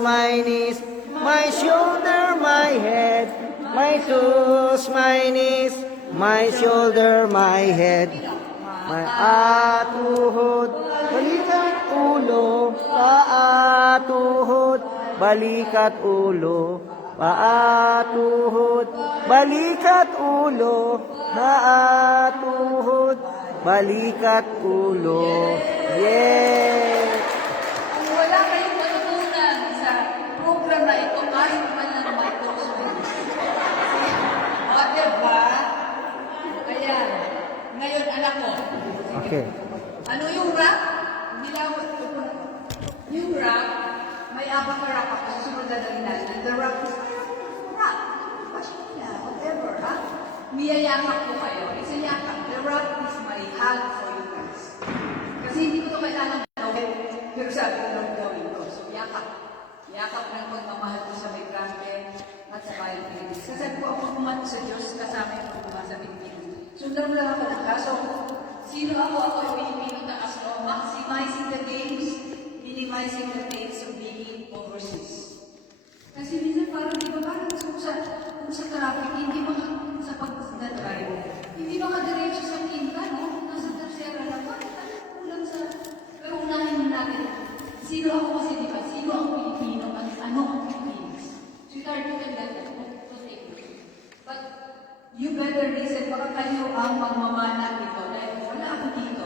my knees, my shoulder, my head, my toes, my knees, my shoulder, my head, my tuhod, balikat ulo, paa, tuhod, balikat ulo, paa, tuhod, balikat ulo, paa, tuhod, balikat ulo. Yeah! Kung wala kayong matutunan sa program na ito, kahit man lang may tutunan. O, diba? Kaya, ngayon anak ko. Okay. Ano yung rap? Hindi lang ako. Yung rap, may abang-rap ako. Susunod na dali natin. The rap is rap. Whatever, ha? Niyayakap ko kayo. It's a yakap. The rap is my hug for you guys. Kasi hindi ko ito kailangan gawin. Pero sabi ko lang gawin ko. So, yakap. Yakap ng pagmamahal ko sa migrante at sa bayan Pilipinas. Kasi sabi ko ako kumat sa Diyos kasama yung pagmamahal sa Pilipinas. Sundan mo lang ako ng kaso. Sino ako? Ako ay Pilipino na kaso. Maximizing the gains, minimizing the pains of being overseas. Kasi minsan parang di ba parang kung sa traffic, hindi sa pag-drive, hindi makadiretso sa kinta, no? Nasa tersera na, bakit kulang sa... Pero unahin natin, sino ako kasi, di ba? Sino ang Pilipino at ano ang Pilipinas? Sweetheart, you can get it. But you better listen, baka kayo ang magmamana dito dahil wala ako dito,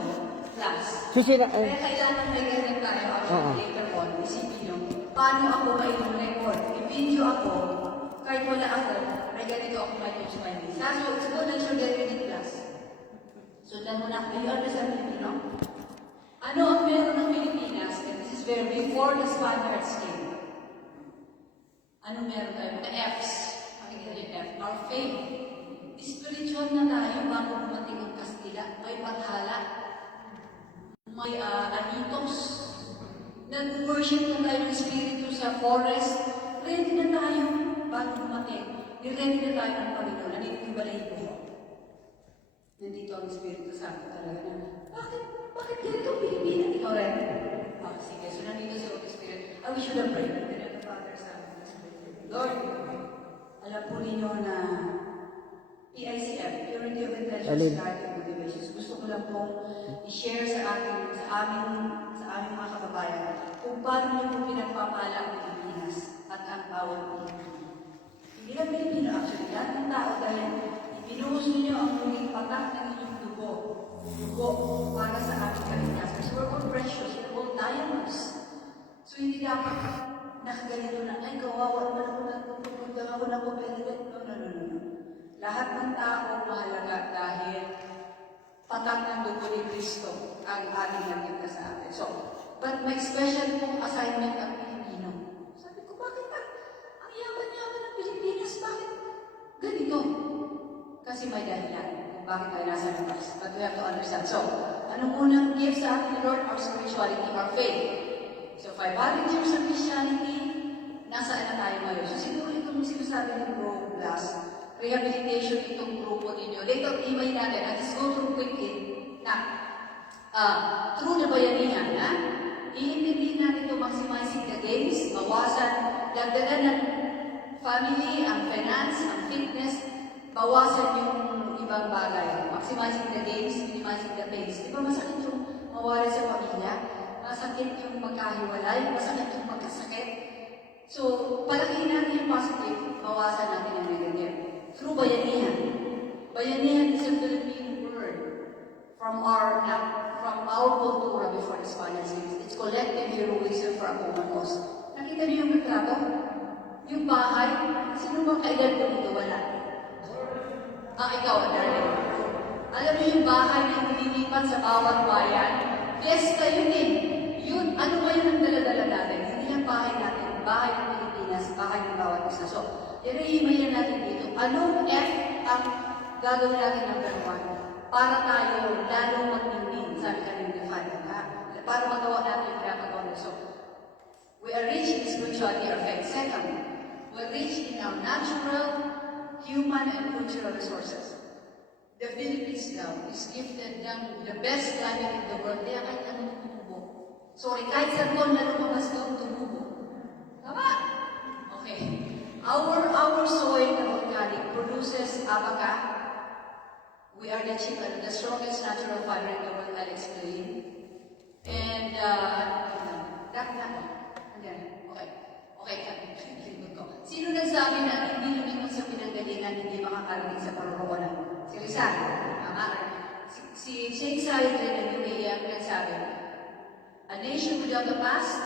class. Kaya kailangan may ganyan tayo later on, isipin nyo, paano ako kayo record? I-video ako, kahit wala ako, ay ganito ako may use my name. So, it's good that you're getting it class. Sundan mo na, you understand Filipino? Ano ang meron ng Pilipinas? And this is very before the Spaniards came. Ano meron tayo? The F's. Makikita niyo yung F. Our faith. Spiritual na tayo bago dumating ang Kastila. May pathala. May anitos. Nag-worship na tayo ng Espiritu sa forest. Ready na tayo bago dumating. Ready na tayo ng Panginoon. Nandito yung balahibo ko. Nandito ang Espiritu Santo talaga na. Bakit ganito ang Pilipinas? Ikaw rin? Sige. So nandito si Holy Spirit. I wish you the prayer. The Father, Son, and Spirit. Lord, alam po ninyo na PICF, Purity of Intentions, Clarity of Motivations. Gusto ko lang pong i-share sa aming mga kababayan kung paano niyo po pinagpapala ang Pilipinas at ang bawat Pilipino. Hindi lang Pilipino, actually, lahat ng tao dahil ibinuhos ninyo ang muling patak ng inyong dugo para sa ating kaligtasan. So we're all precious, we're all diamonds. So hindi dapat nakaganito na, ay kawawa naman ako nagpupunta ako na competitive. No. Lahat ng tao mahalaga dahil patak ng dugo ni Kristo ang ating nagkita sa atin. So, but may special pong assignment ang Pilipino. Sabi ko, bakit ba? Ang yaman-yaman ng Pilipinas, bakit ganito? Kasi may dahilan kung bakit tayo nasa labas. But we have to understand. So, anong unang gift sa ating Lord? Our spirituality, our faith. So, 500 years of Christianity, nasaan na tayo ngayon? So, siguro itong sinasabi ng Bro Blas, rehabilitation itong grupo ninyo. Later, i-mail natin. At let's go through quickly na through the bayanihan, iintindihin natin ito, maximizing the gains, bawasan, dagdagan ng family, ang finance, ang fitness, bawasan yung ibang bagay. Maximizing the gains, minimizing the pains. Di ba masakit yung mawala sa pamilya? Masakit yung magkahiwalay, masakit yung magkasakit. So, palakihin natin yung positive, bawasan natin yung negative. Through bayanihan. Bayanihan is a Philippine word from our cultura before the Spaniards came. It's collective heroism for a common cause. Nakita niyo yung retrato? Yung bahay? Sino bang kailan ko dito? Wala. Ikaw, darling. Alam niyo yung bahay na nililipat sa bawat bayan? Fiesta yun eh. Yun, ano ba yun ang daladala natin? Hindi lang bahay natin. Bahay ng Pilipinas, bahay ng bawat isa. So, i-rehimayan natin dito. Anong F ang gagawin natin number 1? Para tayo lalong magmingming, sabi ka rin define, para magawa natin yung pinapagawa na. So, we are rich in spirituality or faith. Second, we're rich in our natural, human, and cultural resources. The Philippines now is gifted ng the best climate in the world. Kaya kahit anong tumubo. Sorry, kahit sa doon na lumabas doon, tumubo. Tama? Abaca. We are the strongest natural fiber in the world, I'll explain. And, okay, ko. Sino nagsabi na hindi lumingon sa pinanggalingan, hindi makakarating sa paruroonan? Si Rizal, tama? Si Sheikh Zayed din ng UAE ang nagsabi, a nation without a past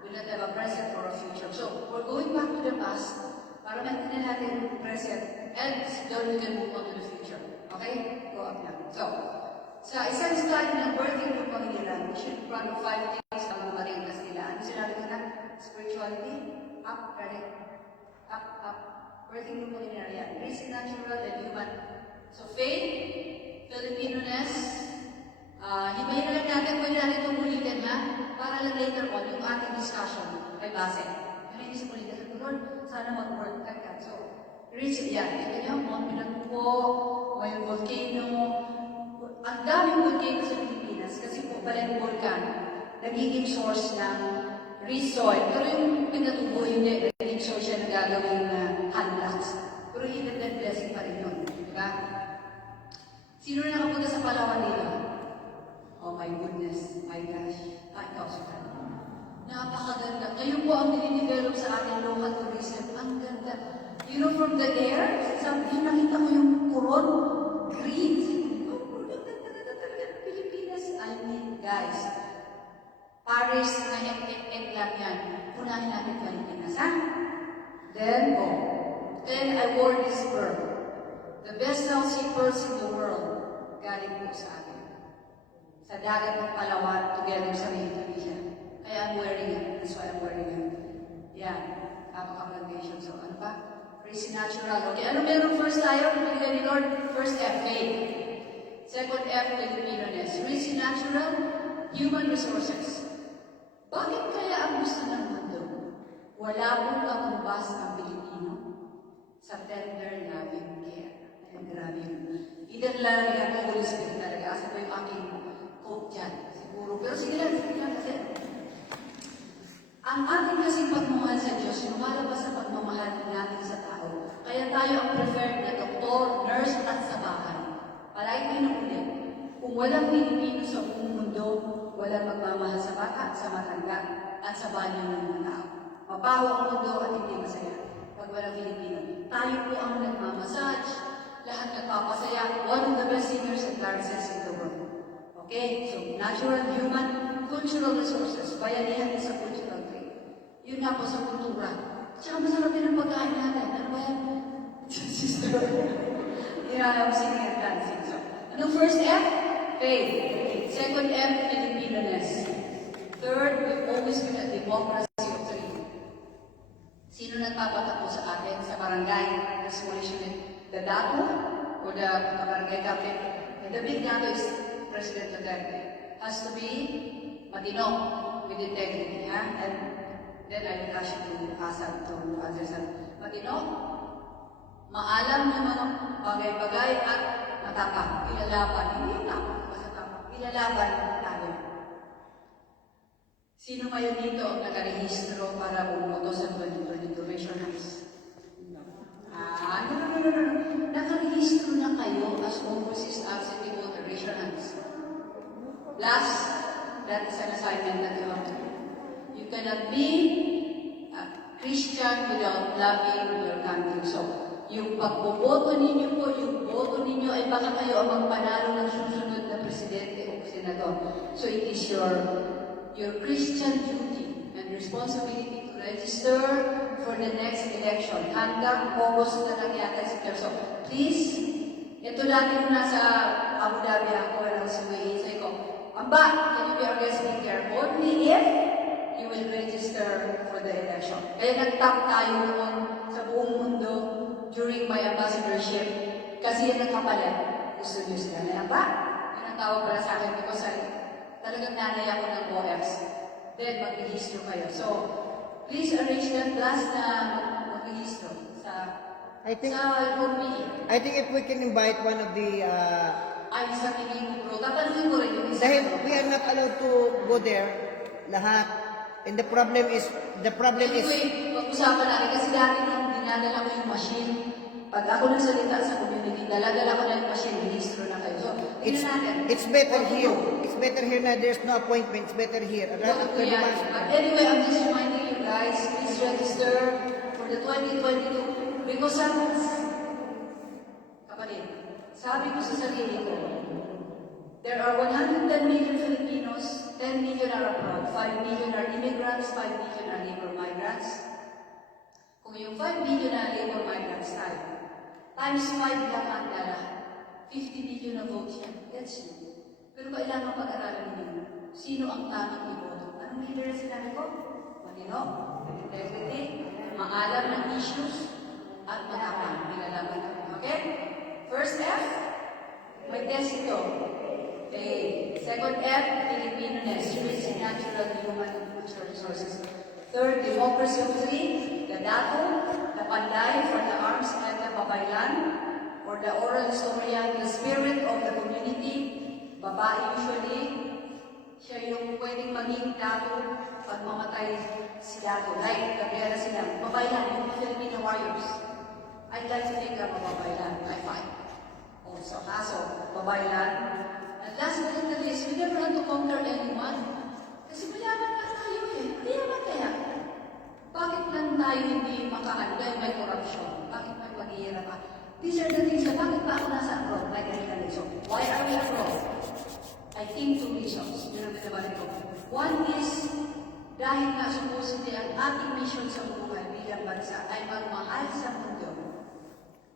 will not have a present or a future. So, we're going back to the past para maintindihan natin yung present and then we can move on to the future. Okay? Go up now. So, sa isang study ng birthing ng Panginoon, which should run 5 days ang marinas nila. Ano sinabi ko na? Spirituality, up, ready? Up. Birthing ng Panginoon yan. Grace is natural and human. So, faith, Filipino-ness, himayin na lang natin, pwede natin itong ulitin ha? Para lang later on, yung ating discussion ay base. Ano yung isang ulitin? Lord, sana mag-work ka. So, grace yan. Ito nyo, Mount Pinatubo, may volcano. Ang daming volcano sa Pilipinas kasi po pala yung volcan, nagiging source ng resoil. Pero yung Pinatubo, hindi, nagiging source siya na gagawing handlocks. Pero even that blessing pa rin yun. Diba? Sino na nakapunta sa Palawan nila? Oh my goodness, my gosh. Ikaw, Susan. Napakaganda. Kayo po ang dinidevelop sa ating local tourism. Ang ganda. You know, from the air, sabi niyo, nakita ko yung Coron, green. Oh, ganda talaga ng Pilipinas. I mean, guys, Paris na ek lang yan. Punahin natin Pilipinas, ha? Then, Then I wore this pearl. The best South Sea pearls in the world. Galing po sa atin. Sa dagat ng Palawan, together sa Indonesia. Kaya I'm wearing it. That's why I'm wearing it. Yan. Kapaka-plantation. So, ano pa? Crazy natural. Okay, ano meron first tayo? Pinigyan ni Lord. First F, faith. Second F, Filipino-ness. Crazy natural, human resources. Bakit kaya ang gusto ng mundo? Wala pong katumbas ang Pilipino sa tender loving care. Ay, grabe yun. Either lari ako, Holy Spirit talaga. Asa po yung aking quote dyan. Siguro. Pero sige lang kasi ang ating kasing pagmamahal sa Diyos, lumalabas sa pagmamahal natin sa tao. Kaya tayo ang preferred na doktor, nurse, at sa bahay. Palagi pinuulit. Kung walang Pilipino sa buong mundo, walang magmamahal sa bata, sa matanda, at sa banyo ng mga tao. Mabaho ang mundo at hindi masaya pag walang Pilipino. Tayo po ang nagmamassage, lahat nagpapasaya. One of the best singers and dancers in the world. Okay? So, natural, human, cultural resources. Bayanihan din sa cultural trade. Yun nga po sa kultura. Tsaka masarap din ang pagkain natin. Ano ba yan? Sister. Yeah, I'm singing and dancing. So, anong first F? Faith. Second F, Filipino-ness. Third, we've always been a democracy of three. Sino nagpapatakbo sa atin sa barangay? The dato or the barangay captain? And the big dato is President Duterte. Has to be matino with integrity. And then I will ask you to answer matino, maalam ng mga bagay-bagay at matapang. Ilalaban. Hindi yung tapang. Basta tapang. Ilalaban natin. Sino ngayon dito ang nakarehistro para bumoto sa 2022 Nations? No. Nakarehistro na kayo as overseas absentee voter. Raise your hands. Last, that is an assignment that you have to do. You cannot be a Christian without loving your country. So, yung pagboboto ninyo po, yung boto ninyo ay baka kayo ang magpanalo ng susunod na presidente o senador. So, it is your Christian duty and responsibility to register for the next election. Hanggang August na lang yata si Kerso. Please, ito lagi mo nasa Abu Dhabi ako, wala sa UAE. Say ko, Amba, can you be our guest speaker? Only if you will register for the election. Kaya nag-top tayo noon sa buong mundo during my ambassadorship. Kasi yan nakapalit. Gusto niyo sila na Amba. Yun ang tawag pala sa akin because talagang nanay ako ng OFs. Then, mag-registro kayo. So, please arrange that class na mag-registro sa OPE. I think if we can invite one of the Ay, sa tingin ko, bro. Tatanungin ko rin yung isa. dahil we are not allowed to go there lahat. And the problem is Anyway, pag-usapan natin kasi dati nung dinadala ko yung machine, pag ako nagsalita sa community, dala-dala ko na yung machine, ministro na kayo. So, It's, tingnan natin. it's better What to here. do. It's better here na there's no appointment. It's better here. But anyway, I'm just reminding you guys, please register for the 2022 because kapatid, sabi ko sa sarili ko, there are 110 million Filipinos, 10 million are abroad, 5 million are immigrants, 5 million are labor migrants. Kung yung 5 million na labor migrants tayo, times 5 lang ang dala, 50 million na votes yan. That's it. Pero kailangan pag-aralan ninyo, sino ang tamang iboto? Anong leader na sinabi ko? Matino, integrity, maalam ng issues, at matapang nilalaban natin. Okay? First F, may test ito. Okay. Second F, Filipino-ness, rich in natural, human, and cultural resources. Third, democracy of three, the dato, the panday for the arms and the babaylan, or the oral historian, the spirit of the community, babae usually, siya yung pwedeng maging dato pag mamatay si dato. Like, Gabriela sila, babaylan, yung Filipino warriors. I'd like to think of a babaylan, I find. Also, kaso, babaylan. And last but not least, we never had to conquer anyone. Kasi mayaman nga tayo eh. Mayaman kaya. Bakit lang tayo hindi makaano dahil may corruption? Bakit may paghihirap pa? These are the things na bakit pa ako nasa abroad? Like I so, why are we abroad? I think two reasons. Yun ang binabalik ko. One is, dahil nga supposedly ang ating mission sa buhay bilang bansa ay magmahal sa mundo.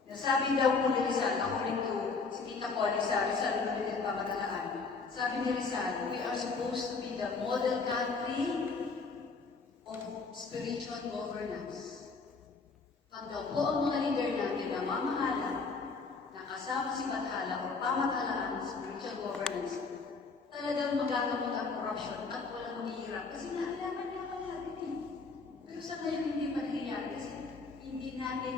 Nasabi daw po ni Rizal, according to si Tita Connie sa Rizal Militant Pamatalaan, sabi ni Rizal, we are supposed to be the model country of spiritual governance. Pag daw po ang mga leader natin na mamahalan, nakasama si Bathala o pamatalaan, spiritual governance, talagang magagamot ang corruption at walang mahihirap. Kasi naalaman natin eh. Pero sa ngayon hindi pa nangyayari kasi hindi natin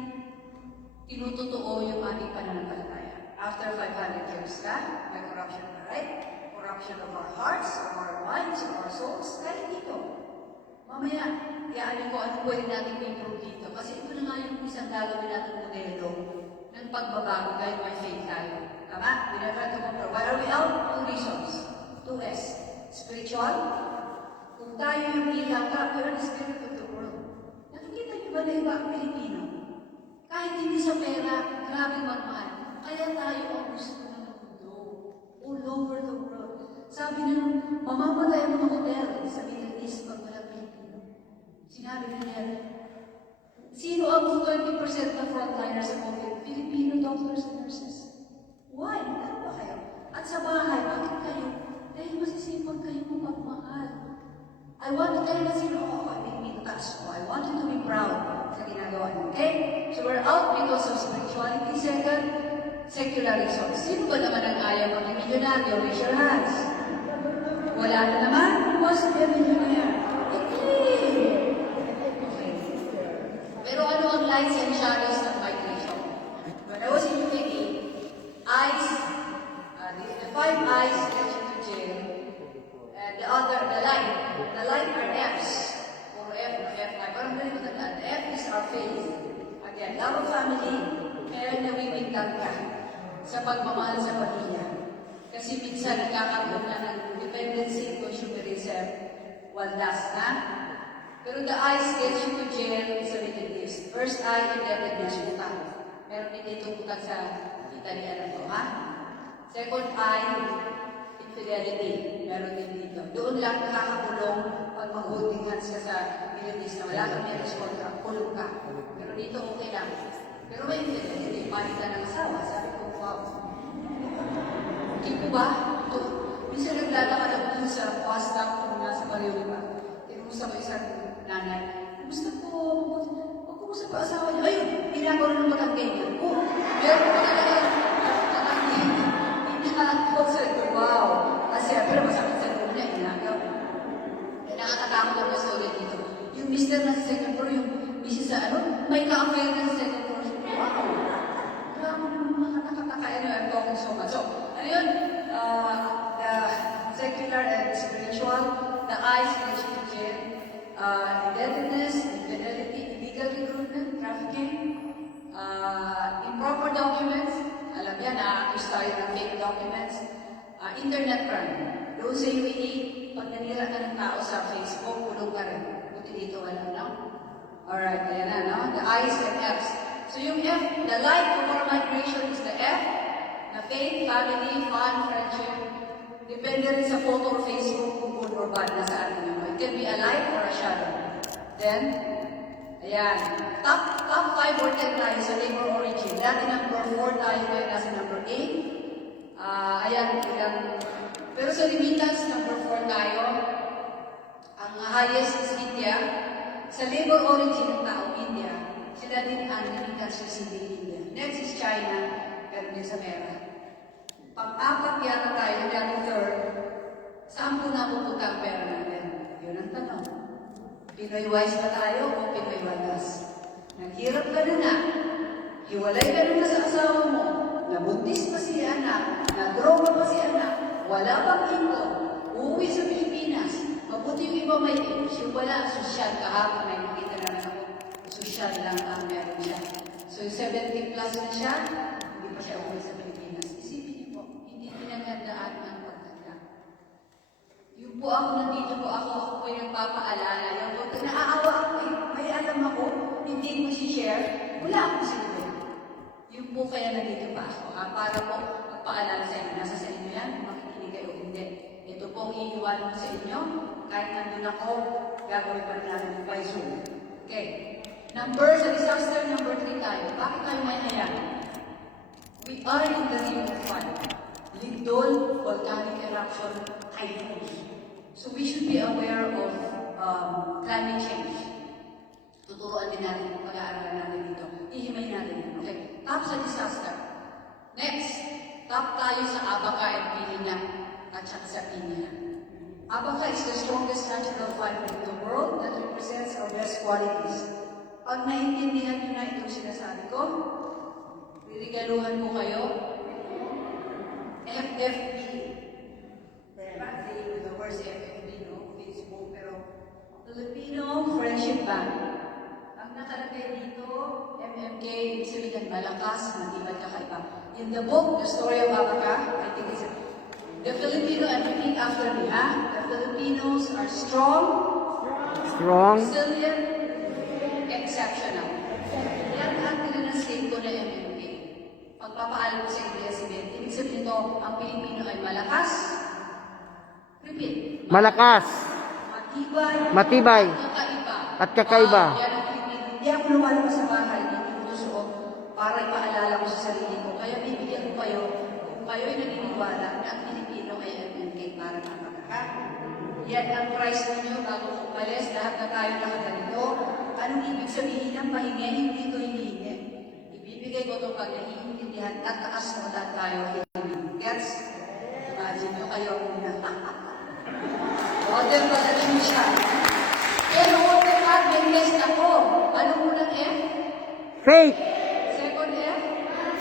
tinutotoo yung ating pananampalataya. After 500 years ka, may corruption na, right? Corruption of our hearts, of our minds, of our souls, kahit dito. Mamaya, iaanin ko ano pwede natin improve dito. Kasi ito na nga yung isang gagawin natin modelo ng pagbabago dahil may faith tayo. Tama? We never have to control. Why are we out? Two reasons. 2S. Spiritual. Kung tayo yung ilang ka, we're the spirit of the world. Nakikita niyo ba na iba ang Pilipino? Kahit hindi sa pera, grabe magmahal. Kaya tayo ang gusto ng mundo. All over the world. Sabi na, mamamatay ang mga hotel sa Middle East pag wala Pilipino. Sinabi nila, sino ang 20% na frontliners sa COVID? Filipino doctors and nurses. Why? Ano ba kayo? At sa bahay, bakit kayo? Dahil masisipag kayo magmahal. I want to tell you sino ako. I mean, that's why. I want you to be proud sa ginagawa niyo. Okay? So we're out because of spirituality. Second, secular resource. Sino ba naman ang ayaw maging milyonaryo? Raise your hands. Wala na naman. Who wants to be a millionaire? Okay. Pero ano ang lights and shadows ng migration? When I was in UAE, eyes, the 5 eyes get you to jail. And the light are F's. Or F5. Parang ganito na. The F is our faith. Again, love of family, kaya nawibigtan ka sa pagmamahal sa pamilya. Kasi minsan nagkakaroon na ng dependency, consumerism, waldas na. Pero the eyes get you to jail sa Middle East. First eye, indebtedness, utang. Meron din dito utang sa Italian ko, ha? Second eye, infidelity. Meron din dito. Doon lang nakakakulong pag mag-holding hands ka sa Middle East na wala kang marriage contract, kulong ka. Pero dito okay lang. Pero may infidelity, palitan ng asawa. Sabi ko, wow. Hindi ko ba? Ito. Minsan naglalakad ako dun sa pasta kung nasa Barrio pa. Tinumusta ko isang nanay. Kumusta po? Kumusta po asawa niya? Ayun, pinagawa ng matangkin niya. Oh, meron ko talaga matangkin. Pinagawa sa ito. Wow. Kasi pero masakit sa ito niya, inagaw. Kaya nakakatakot ang story dito. Yung mister na sa second floor, yung misis sa ano, may ka-affair na sa second floor. Wow. Grabe mga nakataka. I'm talking so much. So, ano yun? The secular and spiritual, the eyes get you to jail, indebtedness, infidelity, illegal recruitment, trafficking, na-accuse tayo ng fake documents. Internet crime. Doon sa UAE, pag nanira ka ng tao sa Facebook, kulong ka rin. Buti dito wala, no? Alright, ayan na, no? The I's and F's. So yung F, the life of our migration is the F, na faith, family, fun, friendship. Depende rin sa photo or Facebook kung good or bad na sa atin. It can be a light or a shadow. Then, ayan, top 5 or 10 tayo sa labor origin. Dati number 4 tayo, ngayon nasa number 8. Ayan, ilang, pero sa remittance, number 4 tayo. Ang highest is India. Sa labor origin ng tao, India, sila din ang remittance receiving India. Next is China, pero din sa Mera. Pang-apat yata tayo, dati third, saan po napupunta ang pera natin? Yun ang tanong. Pinoy-wise ba tayo o Pinoy-wagas? Naghirap ka na na. Hiwalay ka na sa asawa mo. Nabuntis pa si anak. Nadroga pa si anak. Wala pang income. Uuwi sa Pilipinas. Mabuti yung iba may issue. Wala. Sosyal. Kahapon ay makita na ako. Sosyal lang ang meron siya. So 70 plus na siya, hindi pa siya uuwi sa Pilipinas. Isipin niyo po, hindi pinagandaan ang pagtanda. Yung po ako, nandito po ako po yung nagpapaalala. Yung po, naaawa ako may alam ako, hindi mo si-share, wala akong silbi. Yung po kaya nandito pa ako, para po magpaalala sa inyo. Nasa sa inyo yan, makikinig kayo o hindi. Ito po ang iiwanan ko sa inyo, kahit nandun ako, gagawin pa rin natin by Zoom. Okay. Sa disaster number 3 tayo. Bakit tayo may hayaan? We are in the ring of fire. Lindol, volcanic eruption, typhoons. So we should be aware of climate change. Tuturuan din natin, pag-aaralan natin dito. Ihimay natin. Okay. Top sa disaster. Next, top tayo sa Abaca and Piña at saka sa Piña. Abaca is the strongest natural fiber in the world that represents our best qualities. Pag naintindihan nyo na itong sinasabi ko, ririgaluhan ko kayo, FFB. With the words FFB, no? Facebook, pero Filipino Friendship Band. Ang nakalagay dito, MMK, ibig sabihin malakas, matibay kakaiba. In the book, The Story of Abaca, I think it's the Filipino, and repeat after me, ha? The Filipinos are strong, resilient, exceptional. Yan ang tinanastate ko na MMK. Pagpapaalam ko sa President, ibig sabihin ito, ang Pilipino ay malakas, repeat, malakas, matibay, at kakaiba. Yan ang Pilipino. Hindi ako lumalabas sa bahay, hindi ko gusto para ipaalala ko sa sarili ko. Kaya bibigyan ko kayo, kung kayo ay naniniwala na ang Pilipino ay MMK para nakakaka. Yan ang price ninyo bago umalis, lahat na tayo nakaganito. Anong ibig sabihin ng pahinga? Hindi ito hinihingi. Ibibigay ko ito pag naiintindihan at taas mo lahat tayo. Gets? Imagine nyo kayo muna. Water pa na siya. Pero water pa, may test ako. Ano munang F? Faith, Second F?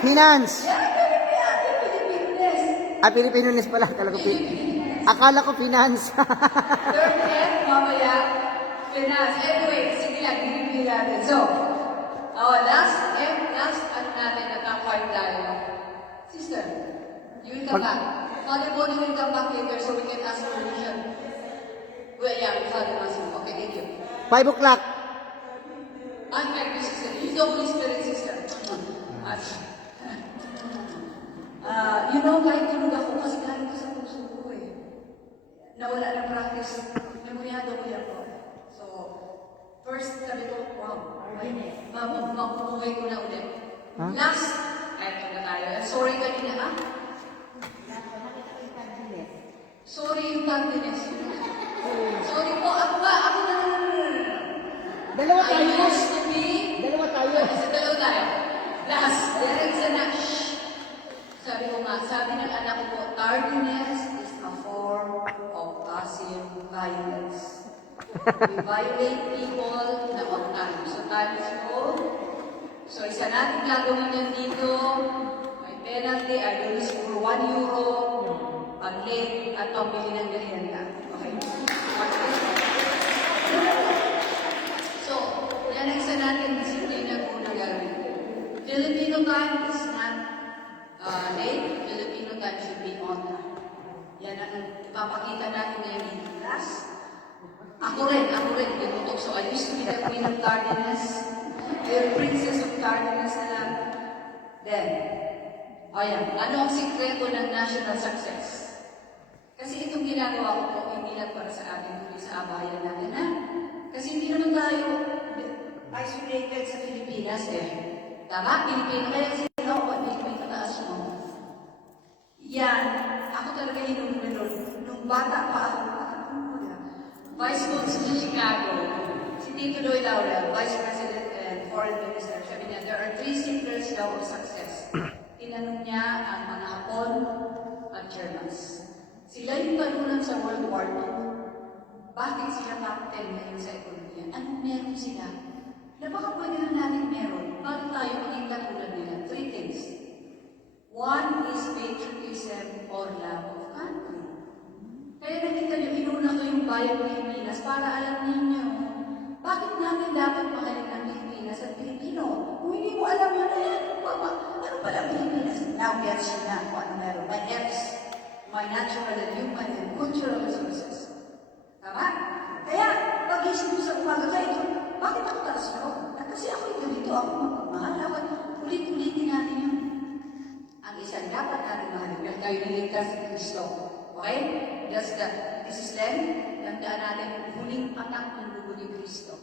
finance. Filipiness. Pilipinones pala talaga. Akala ko finance. Third F, mamaya, finance. Anyway, sige lang, hindi natin. So, last F, ano natin, naka-card tayo. Sister, you will come back. Father Bonnie will come back later so we can ask permission. Well, yeah, Father Massimo. Okay, thank you. 5 o'clock. I'm thank you, sister. Use the Holy Spirit, sister. You know, kahit tulog ako kasi kahit ko sa puso ko nawala ng practice, memoryado ko yan po. So, first, sabi ko, wow, mabubuhay ko na ulit. Huh? Last, eto na tayo. Sorry kanina, ha? Sorry yung tardiness. Sorry po, ako na. Dalawa tayo. I used to be... Dalawa tayo. Dalawa tayo. Last, there is a sabi ko nga, sabi ng anak ko po, tardiness is a form of passive violence. We violate people na on time. So time is gold. So isa natin gagawin yan dito. May penalty, I release for 1 euro, pag late, at pambili ng merienda. Okay. So, yan ang isa natin disiplina kung nagawin. Filipino time is not late. Ipapakita natin ngayon in class. Ako rin, tinutok. So I used to be the queen of tardiness, the princess of tardiness na lang. Then, ayan, ano ang sikreto ng national success? Kasi itong ginagawa ko po, hindi lang para sa atin, kundi sa abayan natin, ha? Kasi hindi naman tayo isolated sa Pilipinas, eh. Tama? Pilipino, kaya kasi may kataas mo. Yan, ako talaga hinunod nung bata pa ako, Vice Consul sa Chicago, si Tito Loy Laura, Vice President and Foreign Minister, sabi niya, there are 3 secrets daw of success. Tinanong niya ang mga Hapon at Germans. Sila yung talunan sa World War II. Bakit sila top 10 ngayon sa ekonomiya? Anong meron sila? Na baka pwede lang natin meron. Bakit tayo maging katulad nila? 3 things. 1 is patriotism or love of country. Kaya nakita niyo, inuna ko yung bayan ng Pilipinas para alam ninyo, bakit natin dapat mahalin ang Pilipinas at Pilipino? Kung hindi mo alam yun, ano pala Pilipinas? Now gets you na kung ano meron. My F's, my natural and human and cultural resources. Tama? Kaya, pag-isip mo sa umaga kayo, bakit ako taas ko? Kasi ako ito dito, ako magpamahal. Ulit-ulitin natin yun. Ang isang dapat natin mahalin, dahil tayo niligtas sa Kristo. Okay? This is then, tandaan natin, huling anak ng dugo ni Kristo.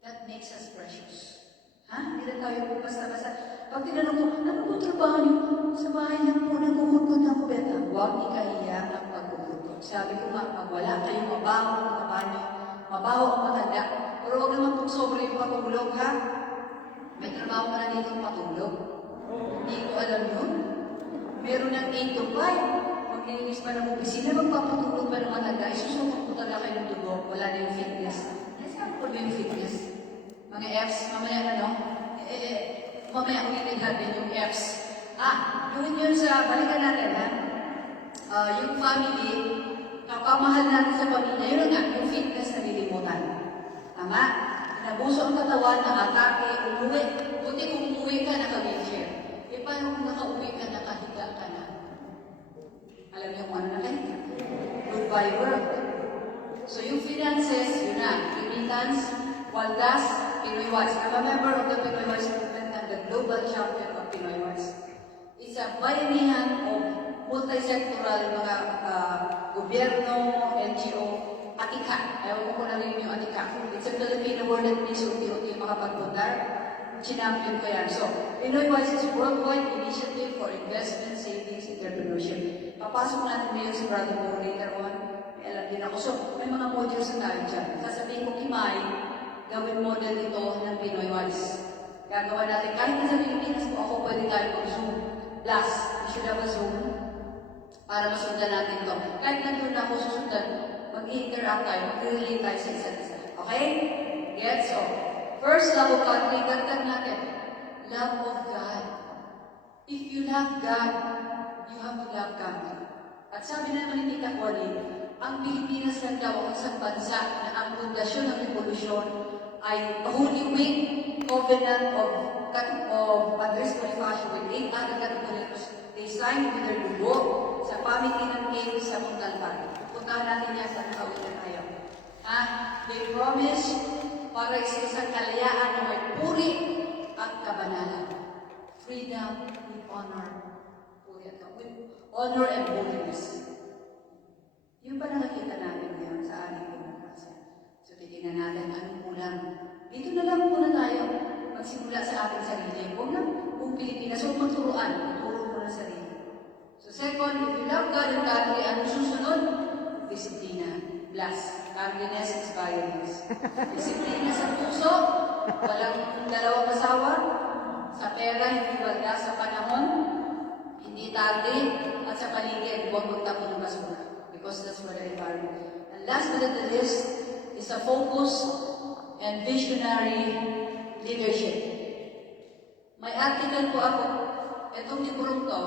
That makes us precious. Ha? Hindi na tayo basta-basta. Pag tinanong ko, ano po trabaho niyo? Sa bahay lang po, nagkukurkot ng kubeta. Huwag ikahiya ang pagkukurkot. Sabi ko nga, pag wala kayong mabaho ang mga banyo, mabaho ang matanda, pero huwag naman pong sobre yung patulog, ha? May trabaho ka na dito patulog. Hindi ko alam yun. Meron ng 8 to 5. Nilinis pa ng opisina, magpapatulog pa ng matanda, isusukot po talaga kayo ng dugo, wala na yung fitness. Saan po ba yung fitness? Mga Fs, mamaya na, no? Mamaya ulitin din yung Fs. Yun sa, balikan natin, ha? Yung family, kapamahal natin sa pamilya, yun nga, yung fitness na nilimutan. Tama? Nabuso ang katawan, nakatake, umuwi. Buti kung umuwi ka, naka-wheelchair. Paano kung nakauwi ka, nakahiga ka na? Alam niyo kung ano na kayo? Goodbye work. So yung finances, yun na. Remittance, Waldas, Pinoy Wise. I'm a member of the Pinoy Wise movement and the global champion of Pinoy Wise. It's a bayanihan of multi-sectoral mga gobyerno, NGO, Atika. Ayaw ko kung narinig yung Atika. It's a Filipino word that means unti-unti makapagpundar. Champion ko yan. So, Pinoy Wise is a worldwide initiative for investment, savings, entrepreneurship. Papasok natin ngayon si Brother Mo later on. May alam din ako. So, may mga modules na tayo dyan. Sasabihin ko, Kimay, gawin model ito ng Pinoy Wise. Gagawa natin. Kahit na sa Pilipinas po ako, pwede tayo mag-Zoom. Plus, we should have a Zoom para masundan natin ito. Kahit nandun na ako susundan, mag-interact tayo, mag-relate tayo sa isa't isa. Okay? Get so. First, love of God. Dagdag natin. Love of God. If you love God, you have to love country. At sabi naman ni Tita Connie, ang Pilipinas lang daw ang isang bansa na ang pundasyon ng revolusyon ay a Holy Week Covenant of Andres Bonifacio with 8 other Catholics. They signed with their dugo sa pamitinan cave sa Montalban. Puntahan natin yan sa nakawilan tayo. They promise para sa isang kalayaan na may puri at kabanalan. Freedom with honor. With honor and holiness. Yung ba nakikita natin ngayon sa ating demokrasya? So, titignan natin anong kulang. Dito na lang muna tayo magsimula sa ating sarili. Huwag lang kung Pilipinas, huwag magturuan. Magturo mo na sarili. So, second, if you love God and country, anong susunod? Disiplina. Plus, godliness is violence. Disiplina sa puso, walang dalawang asawa, sa pera, hindi wala, sa panahon, hindi tarde, at sa paligid, huwag magtapon ng basura. Because that's what the environment. And last but not the least, is a focus and visionary leadership. May article po ako, itong librong to,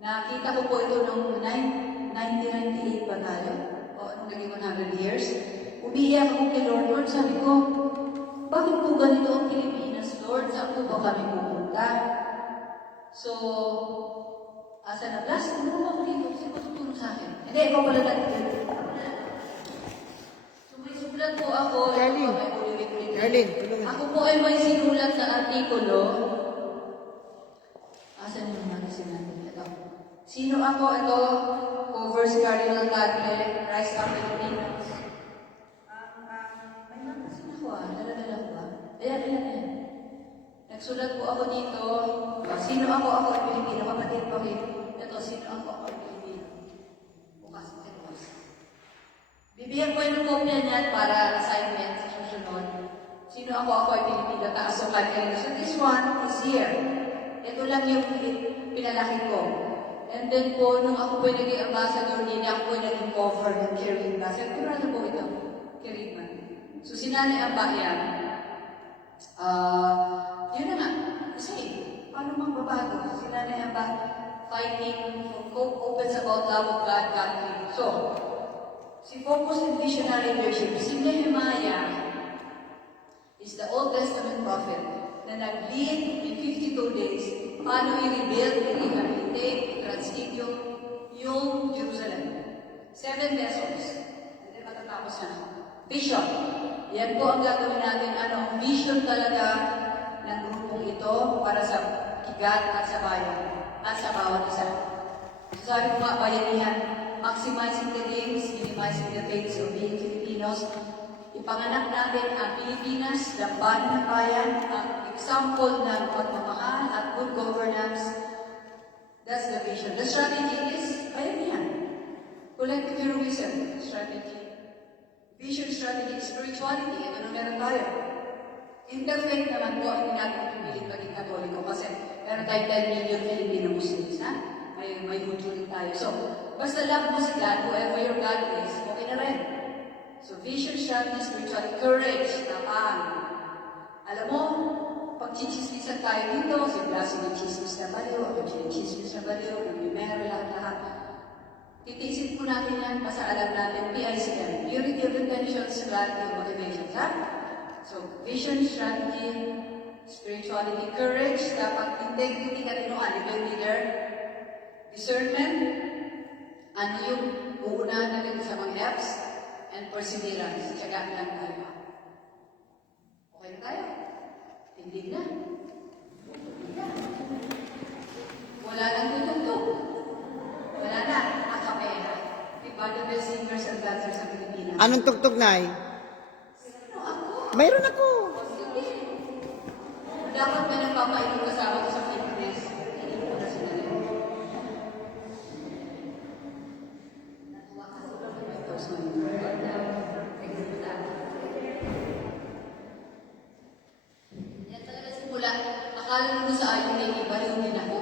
nakita ko po ito noong 1998 ba tayo? Nung naging 100 years, umiiyak ako kay Lord. Sabi ko, bakit po ganito ang Pilipinas, Lord? Saan po ba kami pupunta? So, Asa na? Plus, tulungan ako dito. Sino ba tutulong sa akin? Hindi, ikaw pala natin. So may sulat po ako. Charlene. Ito, may ulit-ulit. Charlene, tulungan. Ako po ay may sinulat na artikulo. Asan yung mga sinabi? Ito. Sino ako? Ito, covers Cardinal Tagle, Rise Up Filipinos. May nakasin ako dala-dala ko ba? Ayan. Nagsulat po ako dito. Sino ako? Ako ay Pilipino. Kapatid ko rin. Ito, sino ako ay Pilipino. Bukas. Bibigyan ko yung kopya niyan para assignment sa susunod. Sino ako? Ako ay Pilipino. Kaasukan kayo. So this one is here. Ito lang yung pinalaki ko. And then po, nung ako po naging ambassador, hindi ako po naging cover ng Kerigma. Sigurado po ito, Kerigma. So sinanay ang bayan. Yun na nga. Kasi, paano magbabago? Sinanay ang fighting for hope opens about love of God, country. So, si Focus and Visionary Leadership, si Nehemiah is the Old Testament prophet na nag-lead in 52 days paano i-rebuild, i-rehabilitate, i-translate yung Jerusalem. 7 lessons. Hindi matatapos na. Vision. Yan po ang gagawin natin. Ang vision talaga ng grupong ito para sa kigat at sa bayan at sa bawat isa. Sabi ko nga, bayanihan, maximizing the gains, minimizing the pains of being Filipinos. Ipanganak natin ang Pilipinas, lambanan ng bayan, ang example ng pagmamahal at good governance. That's the vision. The strategy is, bayanihan. Collective heroism strategy. Vision strategy, spirituality. Ito na meron tayo. Interfaith naman po, hindi natin pipilit maging Katoliko kasi meron tayong 10 million Filipino Muslims na. May Hutu rin tayo. So, basta love mo si God, whoever your God is, okay na rin. So, vision strategy, spirituality, courage, tapang. Alam mo, pag chichismisan tayo dito, si Blasio ng chismis na baliw, ako chismis na baliw, nag-numero, lahat-lahat. Titiisin po natin yan, basta alam natin, PICM, Purity of Intentions, Clarity of Motivations, ha? So, vision, strategy, spirituality, courage, dapat integrity, katinuan, ito yung leader, discernment, ano yung uunahan natin sa mga F's, and perseverance, tiyagaan lang tayo. Okay na tayo? Tindig na. Wala nang tutugtog. Wala na, akapela. Diba, the best singers and dancers sa Pilipinas. Anong tugtog, Nay? Sino ako? Mayroon ako. O sige. Dapat may nagpapainom kasama ko sa fitness. Hindi ko na sinali. Natuwa ka sa mga may toast mo. Yan talaga simula. Akala mo sa ayaw na ibaliw din ako.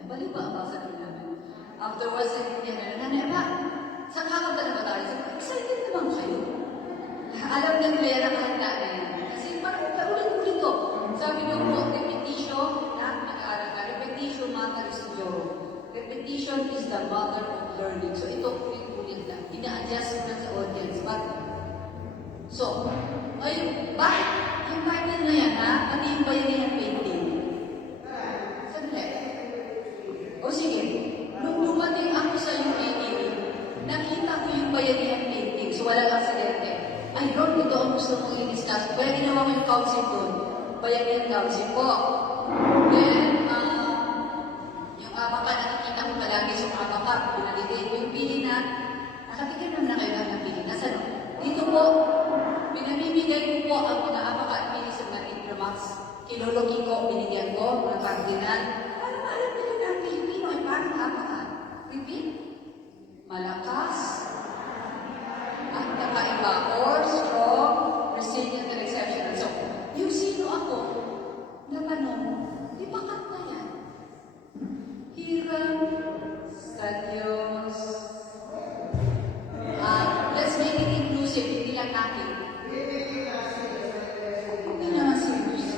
Nabaliw ba ang basa din namin? Afterwards, sabi niya, nanay ba? Saan kakanta na ba tayo? Excited naman kayo. Alam na nila yan ang kahanda na yan. Kasi parang paulit-ulit to. Sabi niyo po, repetition, nag-aaral ka. Repetition matters to you. Repetition is the mother of learning. So ito, ulit-ulit lang. Ina-adjust mo lang sa audience. So, ayun, bakit? Yung partner na yan, ha? Pati yung bayanihan painting. Sandali. O sige, nung dumating ako sa UAE, nakita ko yung bayanihan painting. So walang aksidente. Ay, Lord, ito ang gusto mong i-discuss. Kaya ginawa ko yung council doon. Bayanihan council po. Then, yung abaka, nakikita ko palagi sa abaka. Pinalitin yung pili na, nakatikin naman na kayo ng pili. Nasaan? Dito po, pinamimigay ko po ang mga abaka at pili sa mga diplomats. Kinuluki ko, binigyan ko, mga kardinal. Parang alam nito na ang Pilipino ay parang abaka. Repeat. Malakas, at nakaiba, or strong, resilient, and exceptional. So, yung sino ako, na tanong, di ba kanta yan? Hirap sa Diyos. Let's make it inclusive, hindi lang natin. Hindi naman serious.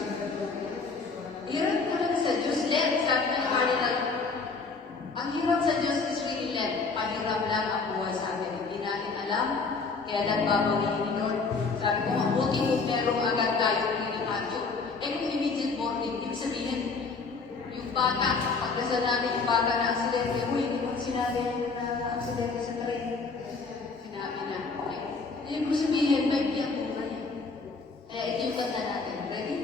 Hirap talaga sa Diyos. Let, sabi ng Cardinal, ang hirap sa Diyos is really let. Pahirap lang ang buhay sa atin. Hindi natin alam, kaya nagbabawiin ni Lord. Sabi ko, mabuti kung merong agad tayo pinipatyo. Eh kung immediate morning, ibig sabihin, yung Yung bata, pagdasal namin, yung bata na aksidente, uy, hindi mo sinabi na aksidente sa train. Sinabi na, okay. Hindi ko sabihin, may biyak mo ba yan? Kaya ito yung kanta natin. Ready?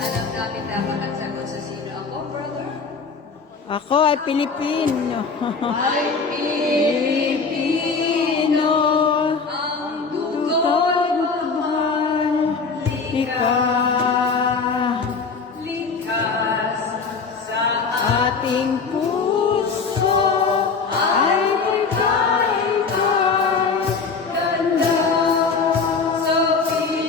Alam namin dapat ang sagot sa sino ako, brother? Ako ay Pilipino. Ay, Pilipino, ang dugo'y Mahal, ikaw likas sa ating puso ay pagkaitay ganda. Sa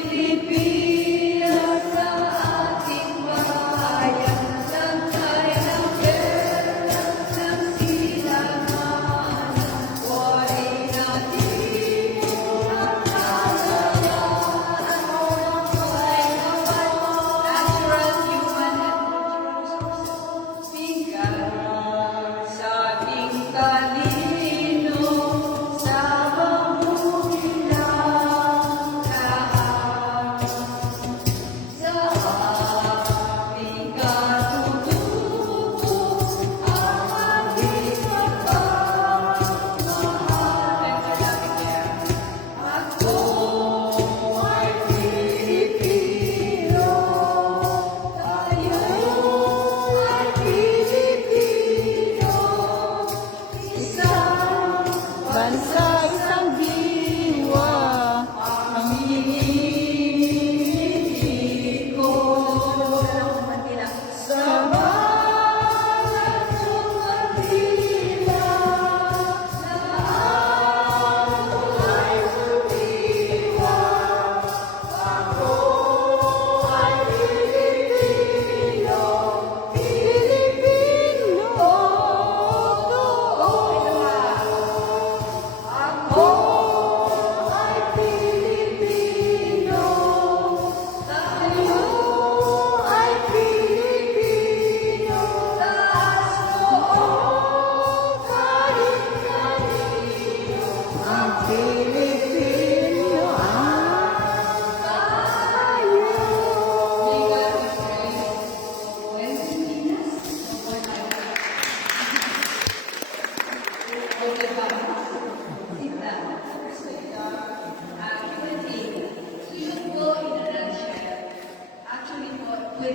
Pilipinas, sa ating bayan, tantay ng pera ng silangan.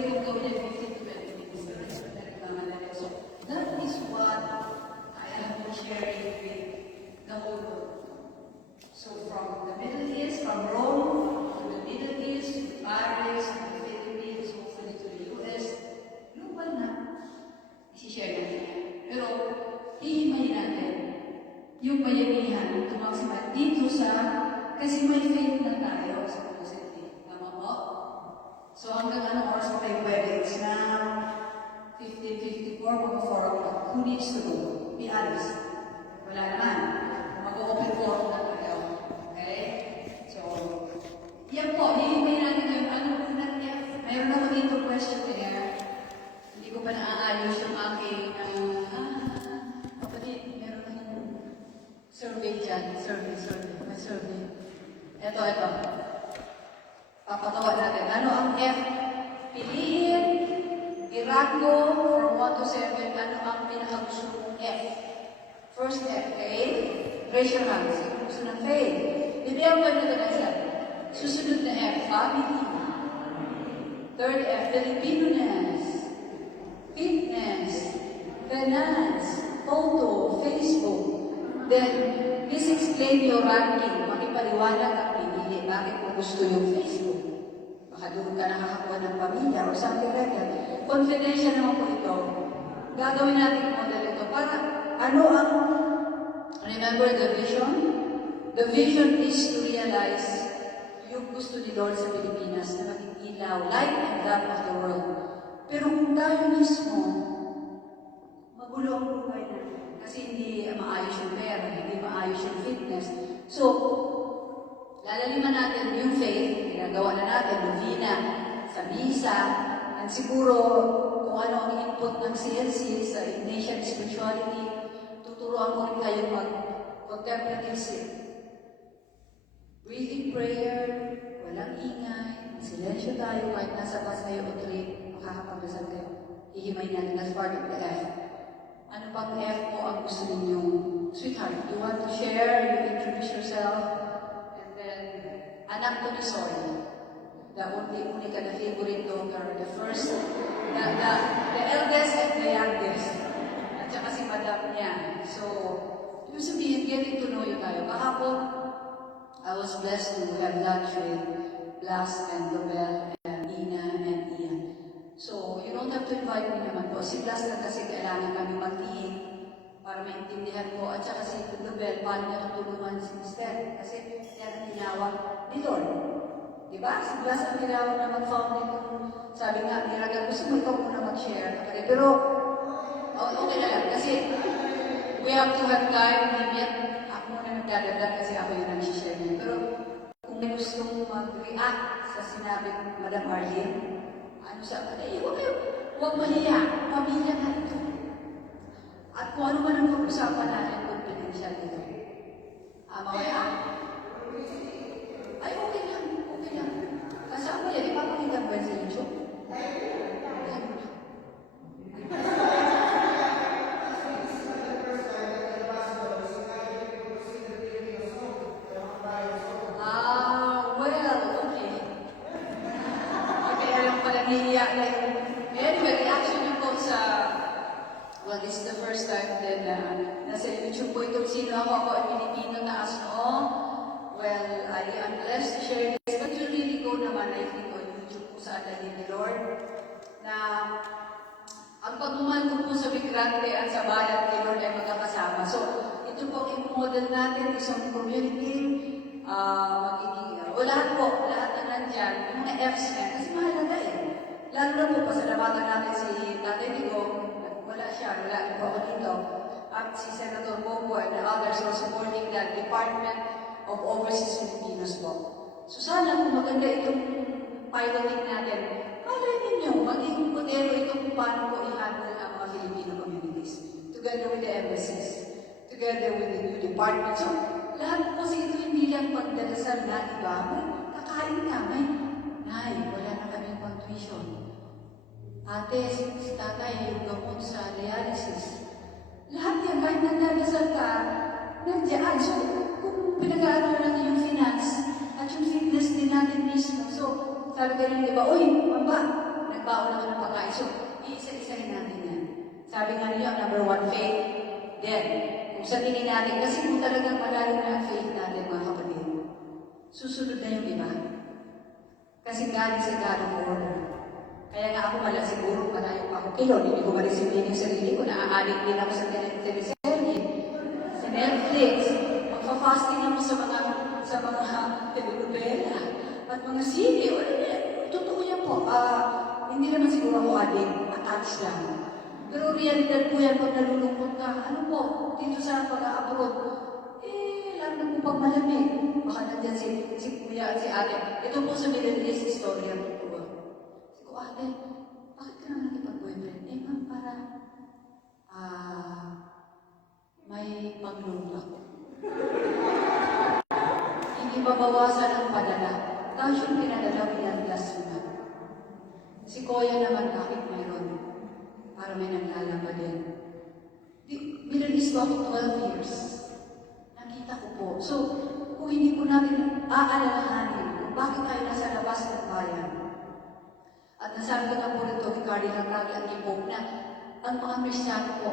kong gawin ay 15 to 20 minutes. Pero nagkamadali. So, that is what I have been sharing with the whole world. So from the Middle East, from Rome to the Middle East, to Paris, to the Philippines, hopefully to the US, global na, isi-share natin. Pero, hihimayin natin yung bayanihan tumaksimal dito sa, kasi may faith na tayo sa positive. Tama po? So hanggang anong oras pa tayo pwede? It's now 15:54, mag-4 o'clock. Who needs to go? Be honest. Wala naman. Mag-open forum na tayo. Okay? So, yan po, hihimayin natin yung ano po natin. Mayroon ako dito questionnaire. Hindi ko pa naaayos yung aking, kapatid, meron akong survey dyan. May survey. Ito. Papatawa natin. Ano ang F? Piliin, irango, from 1 to 7, ano ang pinakagusto mong F? First F, faith. Raise your hand. Sino gusto ng faith? Bibigyan ko nito na isa. Susunod na F, family. Third F, Filipino-ness. Fitness. Finance. Photo. Facebook. Then, please explain your ranking. Makipaliwanag ang pinili. Bakit mo gusto yung Facebook? Baka doon ka nakakakuha ng pamilya or something like that. Confidential naman po ito. Gagawin natin yung model ito para ano ang, remember the vision? The vision is to realize yung gusto ni Lord sa Pilipinas na maging ilaw, light and lamp of the world. Pero kung tayo mismo, magulo ang buhay natin. Kasi hindi maayos yung pera, hindi maayos yung fitness. So, lalaliman natin yung faith, ginagawa na natin, novena, sa misa, at siguro kung ano ang input ng CLC sa Ignatian Spirituality, tuturuan ko rin kayo mag-contemplative sleep. Breathing prayer, walang ingay, silensyo tayo, kahit nasa bus kayo o train, makakapagdasal kayo. Ihimay natin as part of the F. Ano pang F po ang gusto ninyo? Sweetheart, you want to share, you introduce yourself, and then, anak to ni Sol, the only ka na favorite daughter, the first, the eldest and the youngest, at saka si madam niya. So, yung sabihin, getting to know you tayo. Kahapon, I was blessed to have lunch with Blas and Dobel and Ina and Ian. So, you don't have to invite me naman po. Si Blas na kasi kailangan kami mag-team para maintindihan ko. At saka si Dobel, paano niya tutulungan si Mister? Kasi yan ang tinawag ni Lord. Diba? Si Blas ang tinawag na mag-found nito. Sabi nga, Miracle, gusto mo ikaw muna mag-share. Pero, okay na lang. Kasi, we have to have time. Maybe ako muna magdadagdag kasi ako yung nag-share niya. Pero, kung may gustong mag-react sa sinabi ng Madam Arlene, ano sa huwag mahiya, pamilya na ito. At kung ano man ang pag-usapan natin, confidential ito. Mamaya, ay okay lang. Kasama yan, ipapakita ba sa YouTube? Well, this is the first time that nasa YouTube po itong sino ako at Pilipino na asno. Well, I am blessed to share this. But you really go naman, I think, on YouTube kung saan na din ni Lord. Na ang pagmamahal ko po sa migrante at sa bayan ni Lord ay magkakasama. So, ito po i-model natin, isang community, magiging, lahat na nandyan, yung mga F's na, kasi mahalaga eh. Lalo na po, pasalamatan natin si Tatay Digo, wala na po ako dito, at si Senator Bobo and the others who are supporting the Department of Overseas Filipinos po. So sana kung maganda itong piloting natin, malay ninyo, maging modelo ito kung paano po i-handle ang mga Filipino communities, together with the embassies, together with the new department. So, lahat po kasi ito hindi lang pagdadasal na iba, kakain namin. Nay, wala na kami pang tuition. Ate, si tatay, yung gamot sa dialysis. Lahat yan, kahit nagdadasal ka, nandiyan. So, kung pinag-aaral natin yung finance at yung fitness din natin mismo. So, sabi ka rin, di ba, uy, mamba, magbaon naman ng pagkain. So, iisa-isahin natin yan. Sabi nga niyo, number one, faith. Then, kung sa tingin natin, kasi kung talagang malalim na ang faith natin, mga kapatid, susunod na yung iba. Kasi galing sa God of order. Kaya nga ako siguro malayo pa ako kilon. Hindi ko malisiplin yung sarili ko. Naaalig din ako sa teleserye, sa Netflix. Magpa-fasting ako sa mga telenovela at mga sine. Totoo yan po. Hindi naman siguro ako addict. Attached lang. Pero realidad po yan pag nalulungkot ka. Ano po? Dito sa pag-a-abroad. Alam na po pag malamig. Baka nandyan si kuya at si ate. Ito po sa Middle East historia po. Ate, bakit ka naman nakipag-boyfriend? Ma'am, para may pag-load ako. Hindi mabawasan ang padala. Tapos yung pinadala, pinadlas mo na. Si Kuya naman, bakit mayroon? Para may naglalaba din. Binalis ko ako 12 years. Nakita ko po. So, kung hindi po natin aalalahanin kung bakit tayo nasa labas ng bayan, at nasabi ko na po rito kay Cardinal Raggi at kay Pope na ang mga Kristiyano po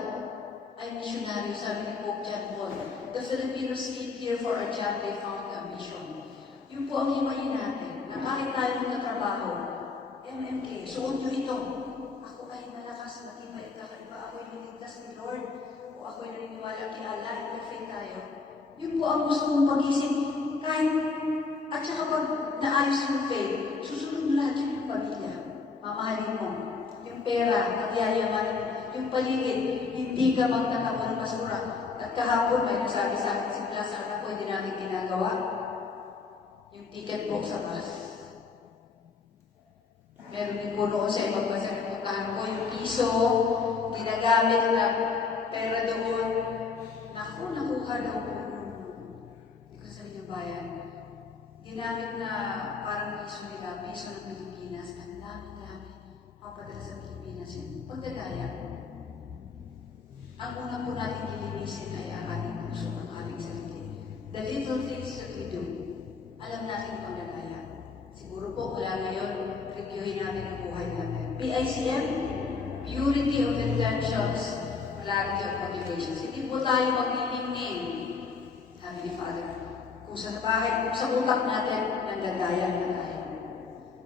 ay misyonaryo, sabi ni Pope John Paul. The Filipinos came here for a job, they found a mission. Yun po ang himayin natin, na kahit tayo nagtatrabaho, MMK, suot nyo ito. Ako ay malakas, matibay, kakaiba, ako ay niligtas ni Lord, o ako ay naniniwala kay Allah, perfect tayo. Yun po ang gusto kong pag-isip, kahit, at saka pag naayos yung faith, susunod lahat yung pamilya. Mamahalin mo. Yung pera, nagyayamanin mo. Yung paligid, hindi ka magtatawa ng basura. At kahapon may nasabi sa akin si Plaza, na pwede natin ginagawa. Yung ticket po sa bus. Meron din po noon sa ibang bansa na puntahan ko, yung piso, ginagamit na pera doon. Nakuha daw po. Hindi ko sabihin yung bayan. Ginamit na parang piso nila, piso ng Pilipinas. Ang dami-dami. Papadala sa Pilipinas yun. Pagdadaya. Ang una po natin ilinisin ay ang ating puso, ang ating sarili. The little things that we do, alam natin pagdadaya. Siguro po, wala ngayon, reviewin natin ang buhay natin. PICM, purity of intentions, clarity of motivations. Hindi po tayo magbibingning, sabi ni Father. Kung sa bahay, kung sa utak natin, nagdadaya na tayo.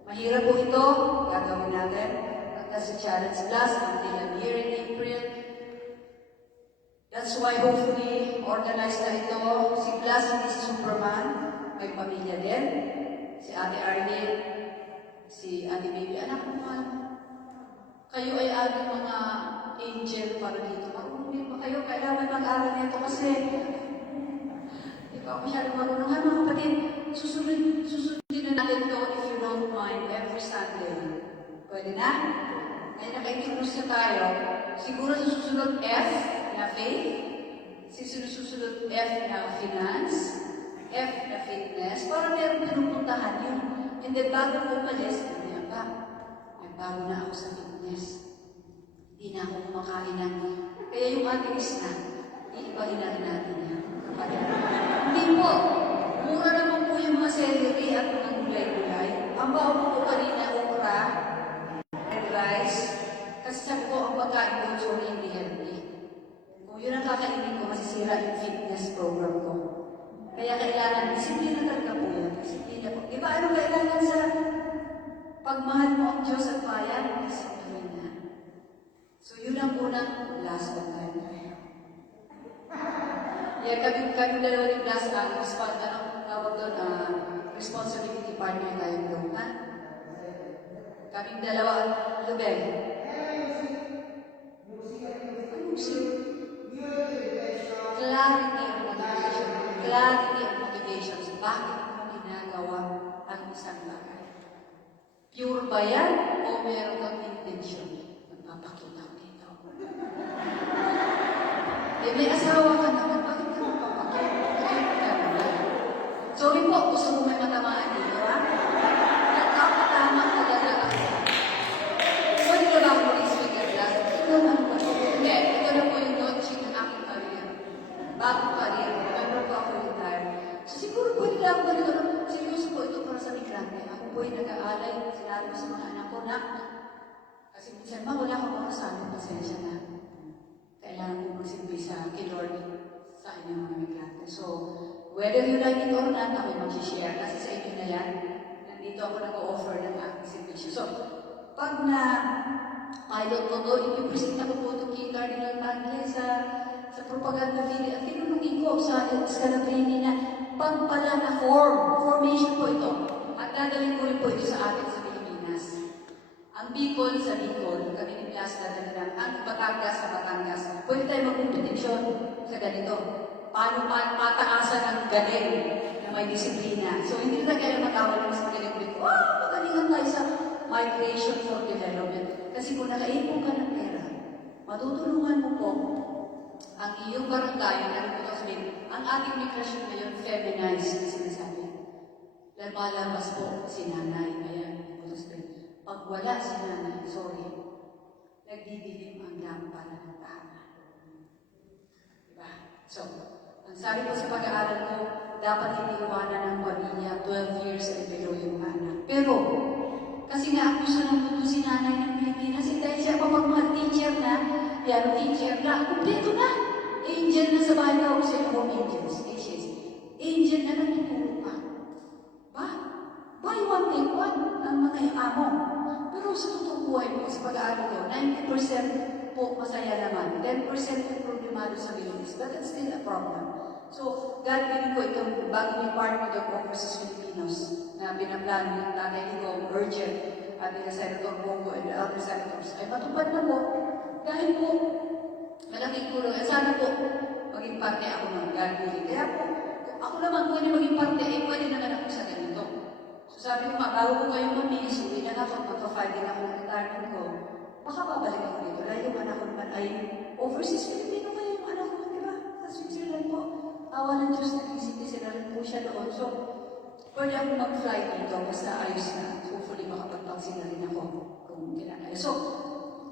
Mahirap po ito, gagawin natin. Pagka sa Challenge Plus, until I'm here in April. That's why hopefully, organized na ito. Si Plus, hindi si Superman, may pamilya din. Si Ate Arlene, si Ate Baby, anak mo nga. Kayo ay ating mga angel para dito. Marunong ba kayo? Kailangan mag-aral nito kasi ako masyadong marunong. Mga kapatid, susundin na natin ito if you don't mind every Sunday. Pwede na? Ay naka-introduce na tayo. Siguro sa susunod F na faith, susunod F na finance, F na fitness, para meron pinupuntahan yun. And then bago ko umalis, may bago na ako sa fitness. Hindi na ako kumakain ng. Kaya yung ating snack, iibahin natin yan. Hindi po. Mura naman po yung mga celery at mga gulay-gulay. Ang baho po kanina, okra, red rice. Kasi sabi ko, ang pagkain ko, sorry, hindi healthy. Kung yun ang kakainin ko, masisira yung fitness program ko. Kaya kailangan, disiplina talaga po yan. Disiplina po. Diba ano kailangan sa pagmahal mo ang Diyos at bayan? Disiplina. So yun ang unang last of time. Yeah, kami dalawa ni Blas, tawag doon, responsibility partner tayo doon, ha? Kaming dalawa, Lubel. Clarity of motivation. Clarity of motivation. Bakit mo ginagawa ang isang bagay? Pure ba yan o meron kang intention? Magpapakita ko dito. May asawa ka naman, bakit ka magpapakita? Sorry po, gusto mo may matamaan dito, ha? Nakakatama talaga ako. Pwede ka ba ako speaker class? Ito naman ba? Hindi, ito na po yung note sheet ng aking career. Bagong career, meron po ako yung time. So siguro pwede lang po ito, seryoso po ito para sa migrante. Ako po yung nag-aalay, sinabi ko sa mga anak ko na, naman ako mag-share kasi sa inyo na yan. Nandito ako nag-offer ng aking service. So, pag na pilot ko to, ipipresenta ko po ito kay Cardinal Tagle sa propaganda video at tinulungin ko sa Scalabrini na pagpala na formation po ito. At dadalhin ko rin po ito sa atin sa Pilipinas. Ang Bicol sa Bicol, kami ni Piaz dadalhin ang Batangas sa Batangas. Pwede tayo magkompetisyon sa ganito. Paano mataasan ang galing na may disiplina. So, hindi na kayo matawag ng sa galing ko. Magalingan tayo sa migration for development. Kasi kung nakaipon ka ng pera, matutulungan mo po ang iyong barangay, ang ating migration ngayon, feminized na sinasabi. Lumalabas po si nanay, ayan, pag wala si nanay, sorry, nagdidilim ang lampara ng tahanan. Diba? So, ang sabi ko sa pag-aaral ko, dapat iniiwanan ng pamilya 12 years and below yung anak. Pero, kasi nga ang gusto ng mundo si nanay ng Pilipinas, dahil siya pa mga teacher na, piano teacher na, kumpleto na. Angel na sa bahay na ako sa home angels, angel na natutulog pa. Buy one, take one ng mga amo. Pero sa totoong buhay mo, sa pag-aaral ko, 90% po masaya naman, 10% yung problemado sa Philippines, but it's still a problem. So, God willing ko itong bago may partner of Overseas Filipinos na binaplano ng tatay ko, urgent, at nila Senator Bongo and the other senators, ay matupad na po. Dahil po, malaking tulong. Sana po, maging parte ako ng God willing. Kaya po, kung ako naman pwede maging parte, pwede naman ako sa ganito. So sabi ko nga, bago ko kayong mamiss, uwi na ako, magpa-5 din ako ng retirement ko, baka babalik ako dito. Dahil yung anak ko naman ay overseas Filipino kayo yung anak ko, di ba? Sa Switzerland po. Awa ng Diyos, naging citizen na rin po siya doon. So, pwede ako mag-fly dito, basta ayos na. Hopefully, makapag-vaccine na rin ako kung kinakaya. So,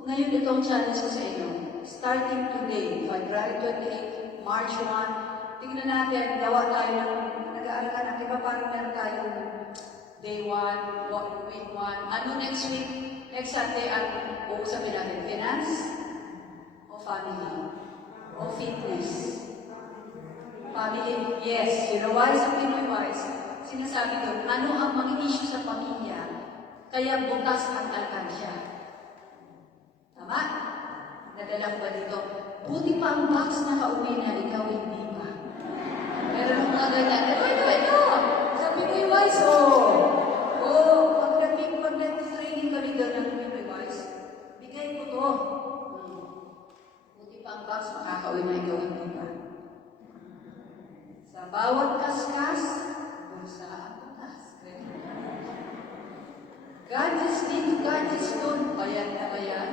ngayon itong challenge ko sa inyo, starting today, February 28, March 1, tingnan natin, gawa tayo ng nag-aaral ka ng iba, parang meron tayong day 1, week 1, ano next week, next Sunday, ang uusapin natin, finance o family o fitness? Family, yes. You know why? Sa Pinoy wise, sinasabi doon, ano ang mga issue sa pamilya, kaya bukas ang alkansya. Tama? Nadala ko ba dito? Buti pa ang box na kauwi na, ikaw hindi pa. Meron akong mga ganyan. Ito! Sa Pinoy wise, pag nag-training kami doon ng Pinoy wise, bigay ko to. Buti pa ang box makakauwi na, ikaw hindi pa. Sa bawat kaskas, bulsa ang butas. God is big, God is good. Bayan na bayan.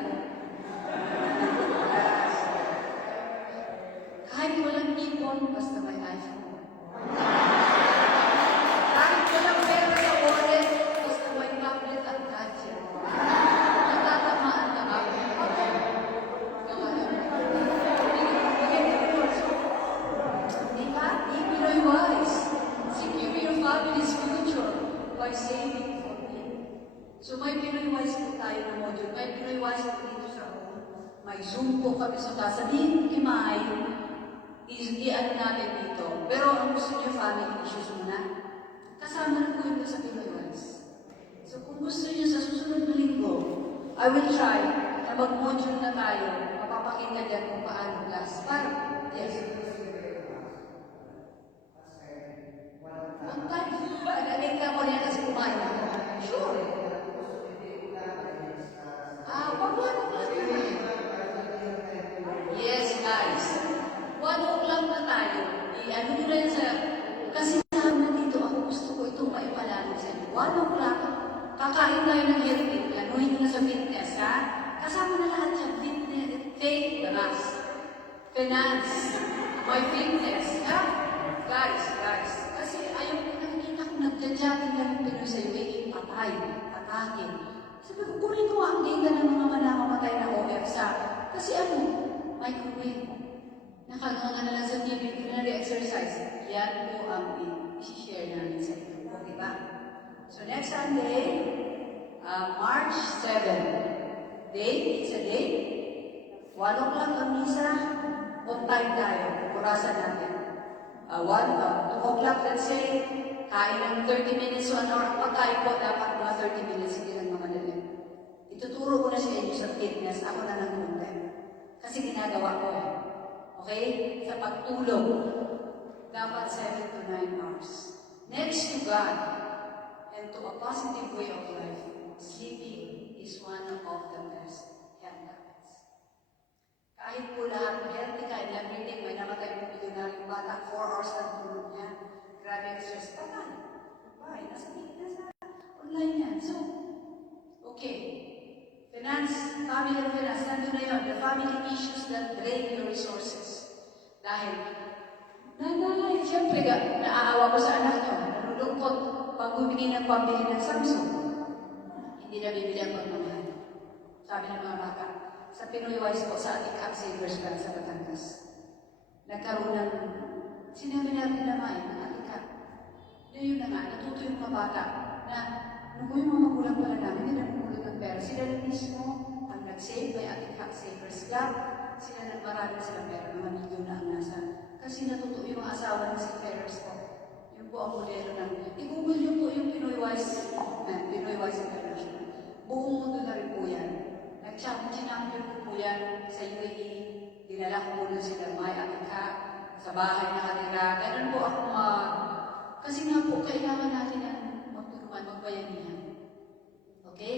Kahit walang ipon, basta may iPhone. Kahit walang pera sa wallet, basta may tablet at gadget. Natatamaan na ako. Pinoy wise. Secure your family's future by saving for it. So may Pinoy wise po tayo na module. May Pinoy wise po dito sa home. May Zoom po kami sa taas. Sabihin kay May, i-ano natin dito. Pero ang gusto niyo family issues muna. Kasama na po ito sa Pinoy wise. So kung gusto niyo sa susunod na linggo, I will try na mag-module na tayo. Mapapakita dyan kung paano class. Yes. One time, naging ka mo niya kasi kumain ako. Sure. Pag 1 o'clock naman. Yes, guys. 1 o'clock na tayo. Ano mo na yan sa... Kasi naman dito, ako gusto ko itong maipalalo sa inyo. 1 o'clock, kakain tayo ng healthy. Planuhin na sa fitness, ha? Kasama na lahat siya. Fitness, faith, balas. Finance, may fitness, ha? Guys. Kasi ayaw ko nakikita ko nagja-jogging lang yung Pinoy sa'yo, patay, patakin. Sabi ko, kunin ko ang data ng mga manamamatay na OF sa, kasi microwave. Nakaganga na lang sa TV, exercise. Yan po ang i-share namin sa inyo. Okay ba? So next Sunday, March 7. It's a date. 1 o'clock ang misa, on time tayo, orasan natin. 2 o'clock, let's say, kain ng 30 minutes to 1 hour. Ang pagkain po dapat mga 30 minutes, hindi lang mamadali. Ituturo ko na sa inyo sa fitness, ako na ng content. Kasi ginagawa ko eh. Okay? Sa pagtulog, dapat 7 to 9 hours. Next to God, and to a positive way of life, sleeping is one of the best health habits. Kahit po lahat, healthy ka and everything, may namatay po milyonaryong bata, 4 hours na tulog niya. Grabe ang stress. Patay. Bye. Nasa online yan. So, okay. Finance, family and finance, nandun na yun. The family issues that drain your resources. Dahil, nanay, siyempre, naaawa ko sa anak nyo. Nalulungkot pag bumili ng pambili ng Samsung. Hindi na bibili ang pagmamahal. Sabi ng mga bata, sa Pinoy Wise po, sa ating Savers Bank sa Batangas, nagkaroon ng sinabi natin naman ng ating ka. Yun na nga, natuto yung mga bata na nung yung mga magulang pala namin, hindi na pumulot ng pera. Sila na mismo ang nag-save by ating Savers Club. Sila na marami silang pera, mga milyon na ang nasa. Kasi natuto yung mga asawa ng seafarers po. Yun po ang modelo ng, i-google nyo po yung Pinoy Wise International. Buong mundo na rin po yan. Nag-champion ko po yan sa UAE. Dinala ko po doon sila, may Africa, sa bahay na kanila. Ganun po ako kasi nga po, kailangan natin na magtulungan, magbayanihan. Okay?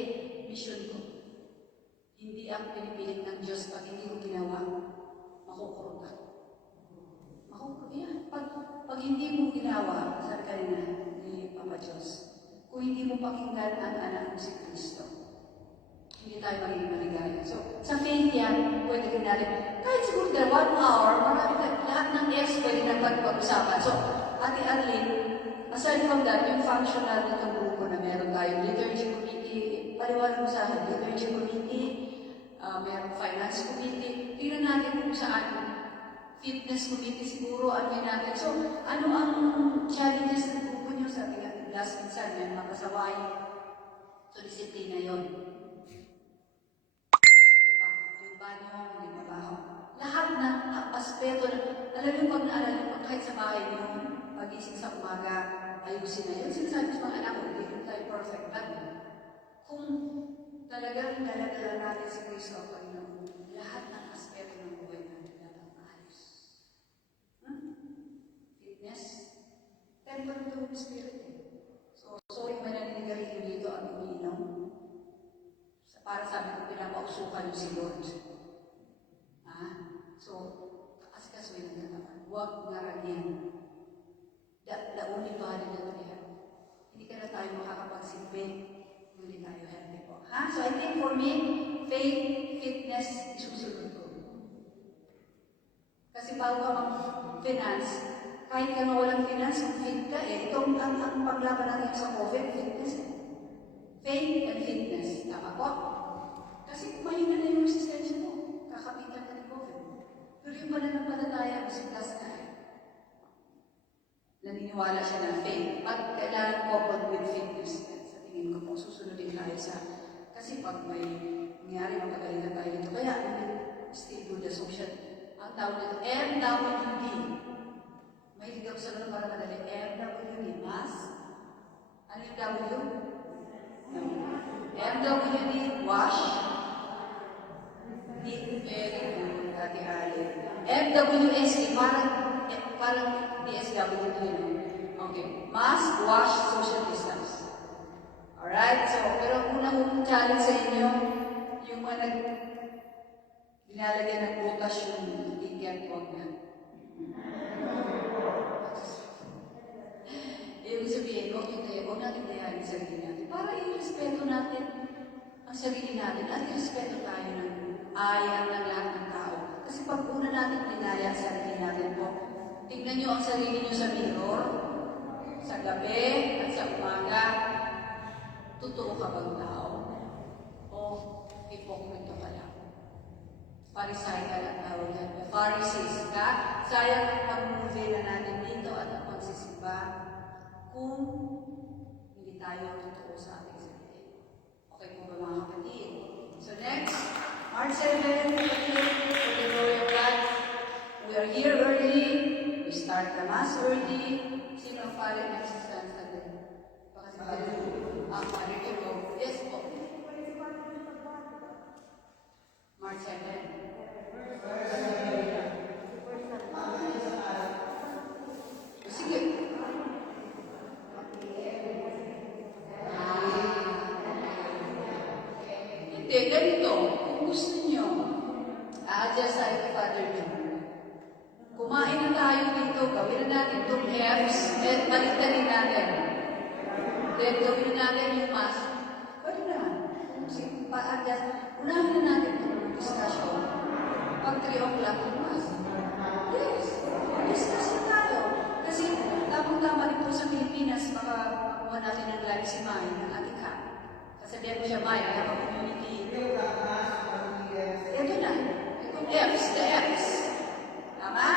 Mission ko. Hindi ang pinipilit ng Diyos pag hindi ko ginawa, makukurot ako. Makukurot yan. Pag hindi mo ginawa, sabi kanina ni Papa Diyos, kung hindi mo pakinggan ang anak mo si Kristo, hindi tayo magiging maligaya. So, sa faith yan, pwede rin natin, kahit siguro na 1 hour, marami na, lahat ng F's pwede na pag-usapan. So, Ate Arlene, aside from that, yung functional na itong grupo na meron tayong liturgy committee, paliwanag mo sa akin, liturgy committee, meron finance committee, tingnan natin kung saan, fitness committee siguro, ano yun natin. So, ano ang challenges ng grupo nyo? Sabi nga, last minsan, may mapasaway. So, disiplina yun. Hindi mabaho. Lahat ng aspeto, alam niyo pag naalala niyo, kahit sa bahay niyo, pag-ising sa umaga, ayusin na yun. Sinasabi sa mga anak ko, hindi ko tayo perfect ba? Kung talagang dala-dala natin si Kristo ang Panginoon, lahat ng aspeto ng buhay natin dapat maayos. Fitness, temper of the Holy Spirit. So yung mananiligarilyo dito ang umiinom. Para sabi ko, pinapausukan yung si Lord. So, kaskasuin ng katawan. Huwag ngaragyan. The only body that we have. Hindi ka na tayo makakapagsilbi. Hindi tayo healthy po. So, I think for me, faith, fitness, isusunod ko. Kasi bago ka mag-finance, kahit ka walang finance, kung fit ka itong ang paglaban natin sa COVID, fitness Faith and fitness. Tama po? Kasi mahina na yung resistensya mo. Kakapitan ka ng COVID. Pero yung pananampalataya mo, si Blas na naniniwala siya na faith. At kailangan coupled with fitness. Sa tingin ko po, susunodin tayo sa... Kasi pag may nangyari, magkagalitan tayo dito. Kaya, still do the social. Ang tawag nito, MWD. May ligaw sa ganun para madali. MWD, mas? Ano yung W? MWD, wash. MWSD, parang DSWD. Okay. Mask, wash, social distance. Alright? So, pero unang challenge sa inyo, yung mga nilalagyan ng butas yung ticket, huwag na. Ibig sabihin, huwag natin dayanin sa sarili natin. Para i-respeto natin ang sarili natin at i-respeto tayo ng ayaw ng lahat ng tao. Kasi pag una natin dinaya ang sarili natin po, tignan nyo ang sarili nyo sa mirror, sa gabi at sa umaga, totoo ka bang tao? O hipokrito ka lang? Pharisaical ang tawag yan. Pharisees ka? Sayang ang pag-movie na natin dito at ang pagsisimba kung hindi tayo totoo sa ating sarili. Okay po ba mga kapatid? So next, March 7, for the glory of God. We are here early. We start the Mass early. Sino ang pala next stand? There you go. Yes po. March 7. Sige. Hindi, ganito. Kung gusto niyo, a-adjust tayo kay Father John. Kumain na tayo dito, gawin na natin itong F's, at baliktad natin. Then gawin na natin yung mass. Pwede na. Kasi pa-adjust. Unahin na natin itong discussion. Pag 3 o'clock yung mass. Yes. Discuss na tayo. Kasi tamang-tama rin po sa Pilipinas, baka makuha natin ng live si Mai, ng ating ka. Kasabihan ko siya, Mai, I have a community. Ito na. Itong F's, the F's. Tama?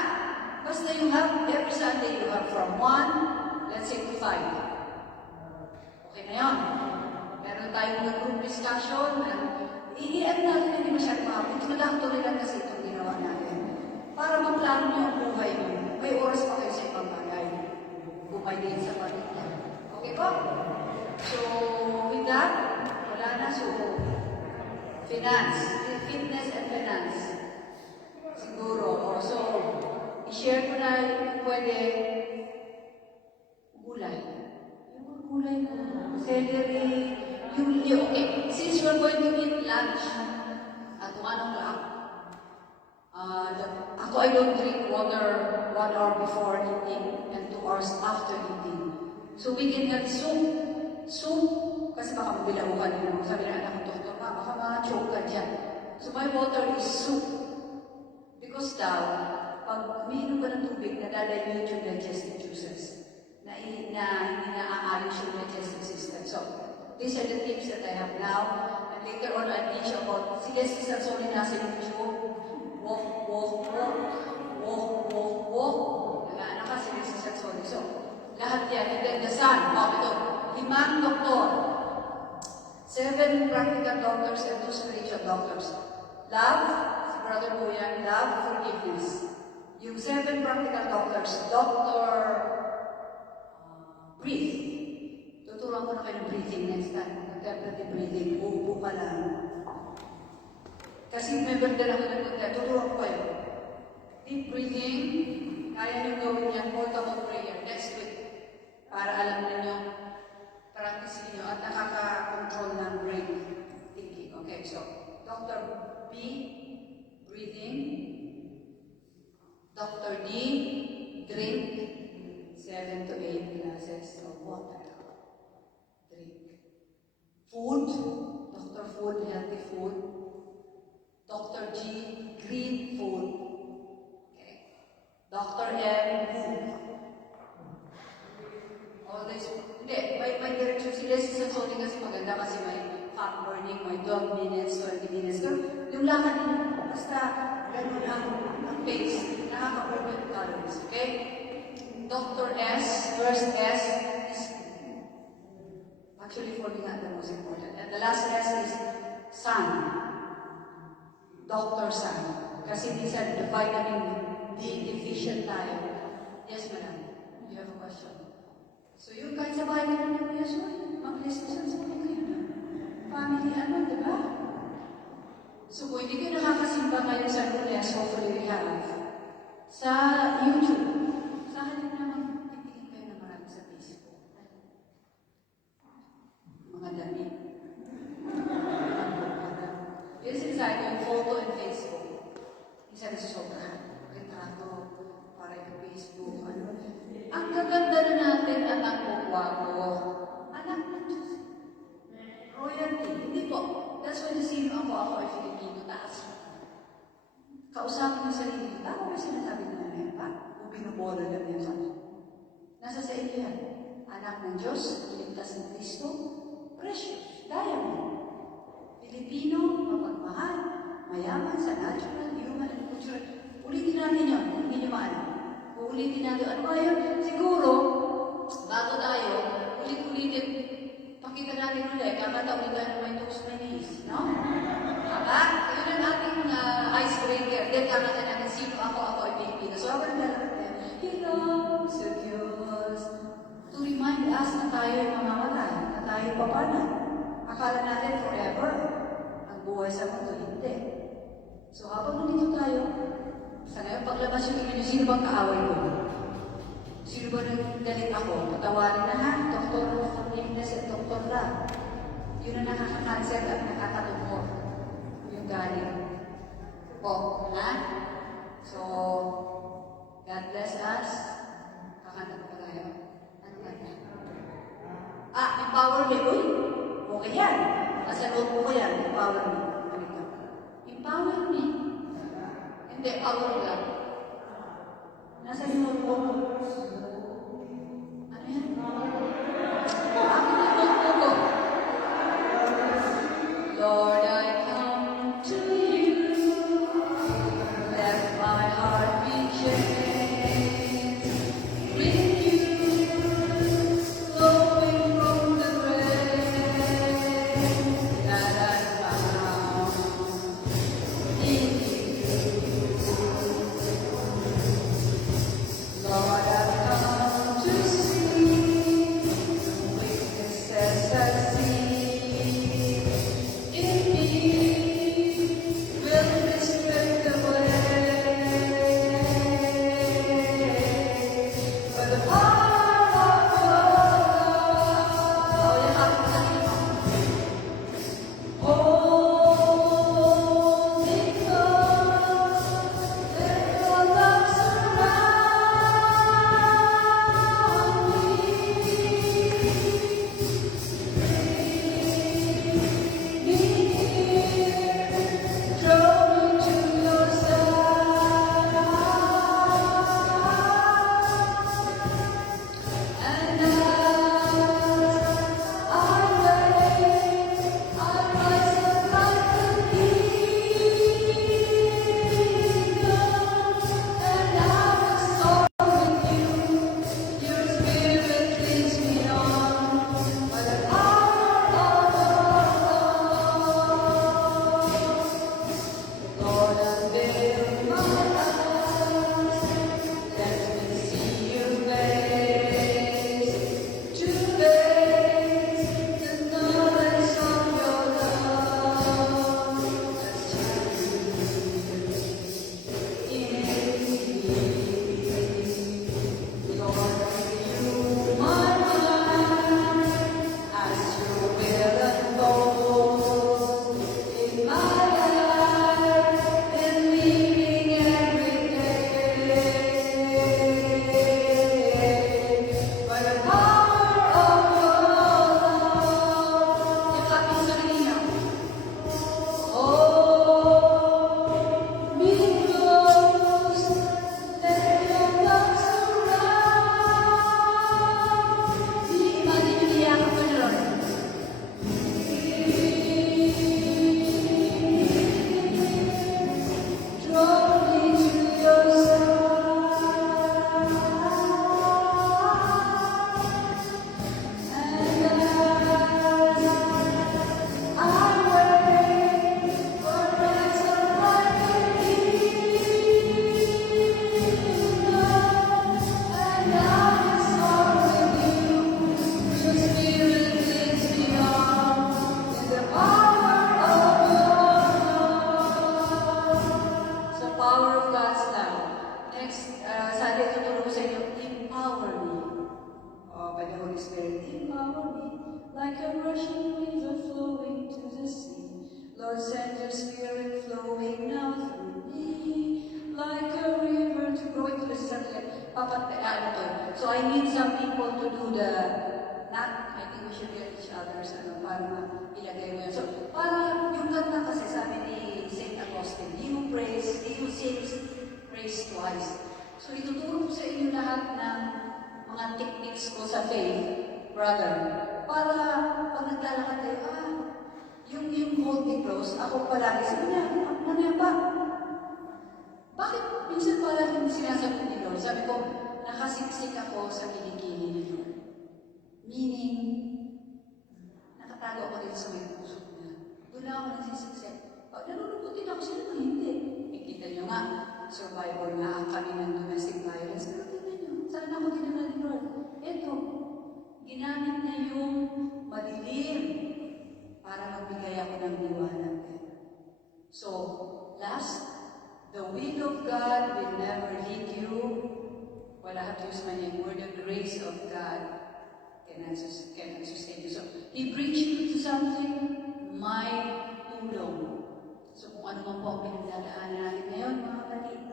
Basta you have, every Sunday you have from 1, let's say to 5. Okay na yun. Meron tayong group discussion na i-add natin hindi masyadong mahapon. Introductory lang kasi itong ginawa natin. Para maplano nyo ang buhay nyo. May oras pa kayo sa ibang bagay. Bumay din sa pamilya. Okay po? So, with that, wala na. So, finance. Fitness and finance. Siguro. So, i-share ko na pwede gulay. Yung gulay na celery, okay. Since we're going to eat lunch at 1 o'clock, ako I don't drink water 1 hour before eating and 2 hours after eating. So we can have soup. Soup, kasi baka mabilahukan din ako. Sabi na anak ko, doktor, baka ma-choke ka dyan. So my water is soup. Because daw, pag umiinom ka ng tubig, nadadilute yung digestive juices na hindi na-aayos yung digestive system. So, these are the tips that I have now. And later on, I'll teach you about, sige, Sister Soli nasa YouTube. Walk, walk, walk. Walk, walk, walk. Nag-aanak ka, sige, Sister Soli. So, lahat yan. And then the sun, ito, 5 doktor. 7 practical doctors and 2 spiritual doctors. Love, si Brother Buyan, love, forgiveness. Yung 7 practical doctors, Dr. Breathe. Tuturuan ko na kayo ng breathing next time. Contemplative breathing. Uupo ka lang. Kasi member din ako ng contemplative. Tuturuan ko kayo. Deep breathing. Kaya nyo gawin yan. Multiple prayer. Next week. Para alam ninyo, practice niyo at nakaka-control ng brain thinking. Okay, so, Dr. B, breathing. Dr. D, drink 7 to 8 glasses of water. Drink. Food, Dr. Food, healthy food. Dr. G, green food. Okay. Dr. M, move. All this, hindi, may direction sila sa Sony kasi maganda kasi may fat burning, may 12 minutes, 20 minutes. Yung lakad nyo, basta ganun ang pace. Nakaka-burn calories, okay? Dr. S, first S is actually for me not the most important. And the last S is sun. Dr. Sun. Kasi minsan the vitamin D deficient tayo. Yes, madam. You have a question? So yung kahit sa vitamin na yes, mag-list sa kayo na. Family di ba? So kung hindi kayo nakakasimba kayo sa Lunes, hopefully we have sa YouTube. Sa halip naman, pipigin kayo na marami sa Facebook. Mga damit. This is like yung photo and Facebook. Isa na sobrahan. Retrato, para yung Facebook. Ang gaganda na natin at ang kukwago. Anak ng Diyos. Royalty. Hindi po. That's why sino ako ay Filipino. Taas. Kausapin ng sarili ko, tama ba sinasabi na yan, pa? Kung binubola lang yan kami. Nasa sa inyo yan. Anak ng Diyos, ligtas ng Kristo, precious, diamond. Pilipino, mapagmahal, mayaman sa natural, human, and cultural. Ulitin natin yun, kung hindi nyo maalam. Uulitin natin, ano ba yun? Siguro, bago tayo, ulit-ulitin, pakita natin ulit, kakataulit tayo ng may toast na knees, no? Tama? Yun ang ating icebreaker. Then, kakata natin, sino ako ay Pilipino. So, ako nang lalakad niya, Hello, sa Diyos. To remind us na tayo ay mamamatay, na tayo paano sa tingin niyo, sino bang kaaway ko? Sino ba nagalit ako? Patawarin na ha, doktor na forgiveness at doktor lang. Yun ang nakaka-cancel at nakakatumor. Yung galit. Po, ha? So, God bless us. Kakanta po tayo. Ano kanta? Empower me. Uy, okay yan. Nasa loob ko yan. Empower me. Halika. Empower me. Hindi, power lang. Nasa loob ko. Ano yan? Akin na loob ko. Lord, I come to you. Let my heart be changed. With you, flowing from the grace that I found in you. Lord, I've come to see weaknesses I see in me. Will this drift away? By the power of your love. Holy Ghost, let your love surround me. Bring me near, draw me to your side. And as I wait, I rise up like an eagle, and I will soar with you. Your spirit leads me on by the power of Lord, unveil my eyes, let me see your face, to taste the knowledge of your love, that's in me. Lord, renew my mind as your will unfolds in my life and living every day. By the power of your love, yakapin sa niya. Holy Ghost, let your love surround. Imagine yung iyakap ko niyo. Draw me to your side. And as I wait for ransom like an eagle, and I will soar with you. Your spirit leads me on in the power of your love. So, power of God's love. Next, sabi tutulong ko sa inyo, empower me. By the Holy Spirit, empower me like a rushing river flowing to the sea. Lord, send your spirit flowing now through me like a river to go into the sunlight. So I need some people to do the, I think we should get each other's, para ilagay mo yan. So, para yung kanta kasi sabi ni St. Augustine, he who sings praise twice. So ituturo ko sa inyo lahat ng mga techniques ko sa faith, brother, para pag naglalakad kayo, yung hold me close, ako palagi, sabi niya, ano yan ba? Bakit minsan pala hindi sinasagot ni Lord? Sabi ko, nakasiksik ako sa kilikili ni Lord. Meaning, nakatago ako dito sa may puso niya. Doon na ako nagsisiksik. Pag nalulukutin ako, sino ba hindi? Ikita niyo nga, survivor nga kami ng domestic violence. Pero tingnan niyo, saan ako ginana ni Lord? Eto, ginamit niya yung madilim para magbigay ako ng liwanag. So, last, The will of God will never lead you. Well, I have to use my name word. The grace of God cannot sustain you. So, He brings you to something, may tulong. So, kung ano man po ang pinagdadaanan natin ngayon, mga kapatid,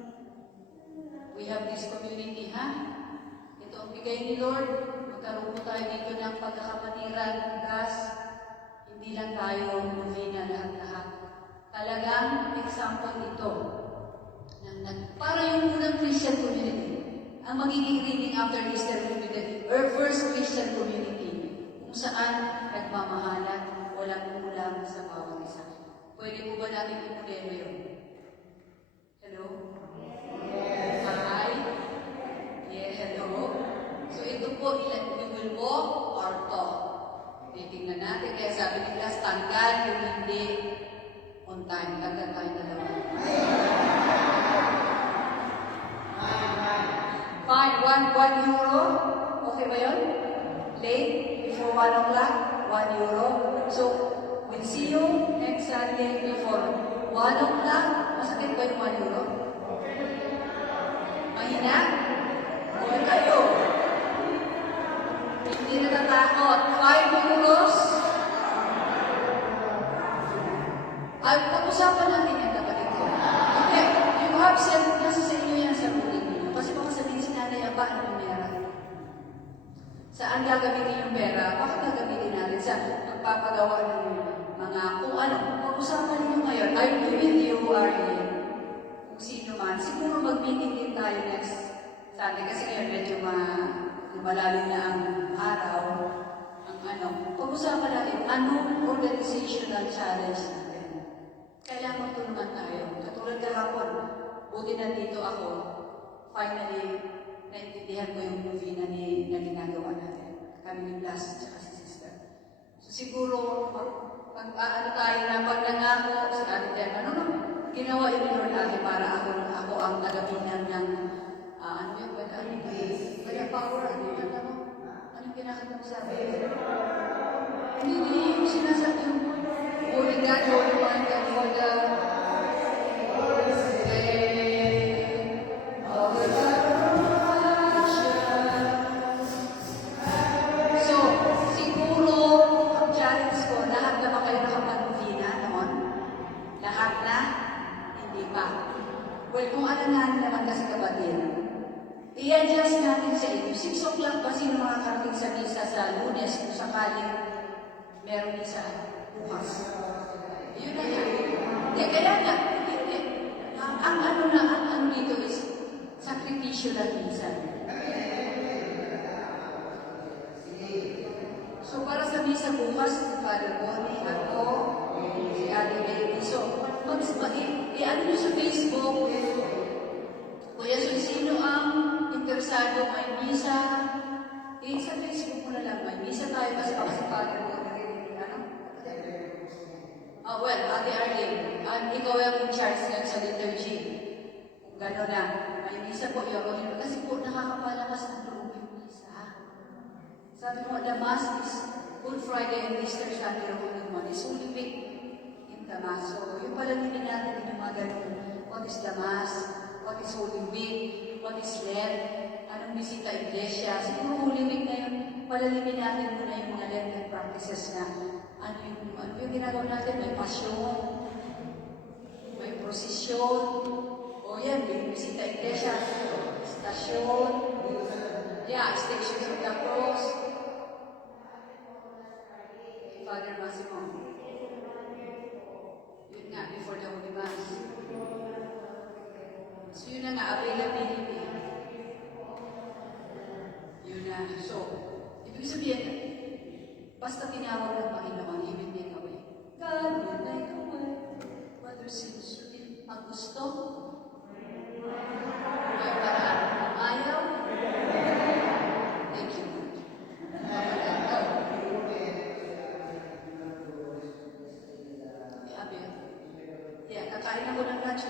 we have this community, ha? Ito ang bigay ni Lord. Magkaroon po tayo dito ng pagkakapatiran, gas. Hindi lang tayo novena lahat-lahat. Talagang example ito. Para yung unang Christian community. Ang magiging reading after Easter will be the first Christian community kung saan nagmamahalan, walang kulang sa bawat isa. Pwede po ba natin i-modelo yun? Hello? Yes. Hi? Yes, hello? So ito po, we will walk or talk. Titingnan natin. Kaya sabi nila, tanggal yung hindi on time. Tanggal tayo dalawa. Fine, €1. Okay ba yun? Late? Before 1 o'clock? €1. So, we'll see you next Sunday before 1 o'clock. Masakit ba yung €1? Mahina? Huwag kayo. Hindi natatakot. €5. Ay, pag-usapan natin yan, kapatid ko. Okay, you have said, nasa sa inyo yan sa ruling niyo. Kasi baka sabihin si nanay, aba, ano yung pera? Saan gagamitin yung pera? Bakit gagamitin natin sa pagpapagawa ng mga kung ano? Pag-usapan ninyo ngayon, I agree with you, Arlie. Kung sino man, siguro mag-meeting din tayo next Sunday kasi ngayon medyo malalim na ang araw, ang ano. Pag-usapan natin, anong organizational challenge natin? Kailangan magtulungan tayo. Katulad kahapon, buti nandito ako, finally, naintindihan ko yung movie na ginagawa natin. Kami ni Blas at si Sister. So siguro, pag tayo na pag nangako sa ating tema, ginawa yung Lord natin para ako ang tagabinan ng ano yung kaya power, anong kinakanta mo sa akin? Hindi yung sinasabi yung Holy God, Holy One, God for the So, siguro, ang challenge ko, lahat na ba kayo nakapag-movina noon? Lahat na? Hindi pa. Well, kung ano naman kasi kapatid, i-adjust natin sa inyo. 6 o'clock ba sino makakarating sa misa sa Lunes kung sakaling meron misa bukas? Yun na yan. Kaya nga, ang ano dito is sakripisyo na minsan. So para sa misa bukas, si Father Bonnie, ako, si Ate Baby. So, i-ano nyo sa Facebook, Kuya, so sino ang interesado may misa? Sa Facebook mo na lang, may misa tayo kasi baka si Father Bonnie, ano? Well, Ate Arlene, ikaw ang in-charge ngayon sa liturgy. Kung gano'n na, may misa po, kasi po nakakapalakas ng loob yung misa. Sabi mo, the Mass is Good Friday and Easter Sunday of Holy One is Holy Week in the Mass. So, yung palaginin natin yung mga gano'n. What is the Mass? What is Holy Week? What is Lent? Anong bisita iglesia? Siguro Holy Week na yun, palaginin natin muna yung mga Lenten practices na ano yung ginagawa natin? May pasyon, may prosesyon, o yan, may bisita iglesia, stasyon, Stations of the Cross, Father Massimo. Yun nga, before the Holy Mass. So yun na nga, availability. Yun na. So, ibig sabihin, basta tinawag ng Panginoon, He will make a way. God will make a way. Mother sins, ang gusto, ay paraan. Ang ayaw, thank you. Kakain ako ng lunch.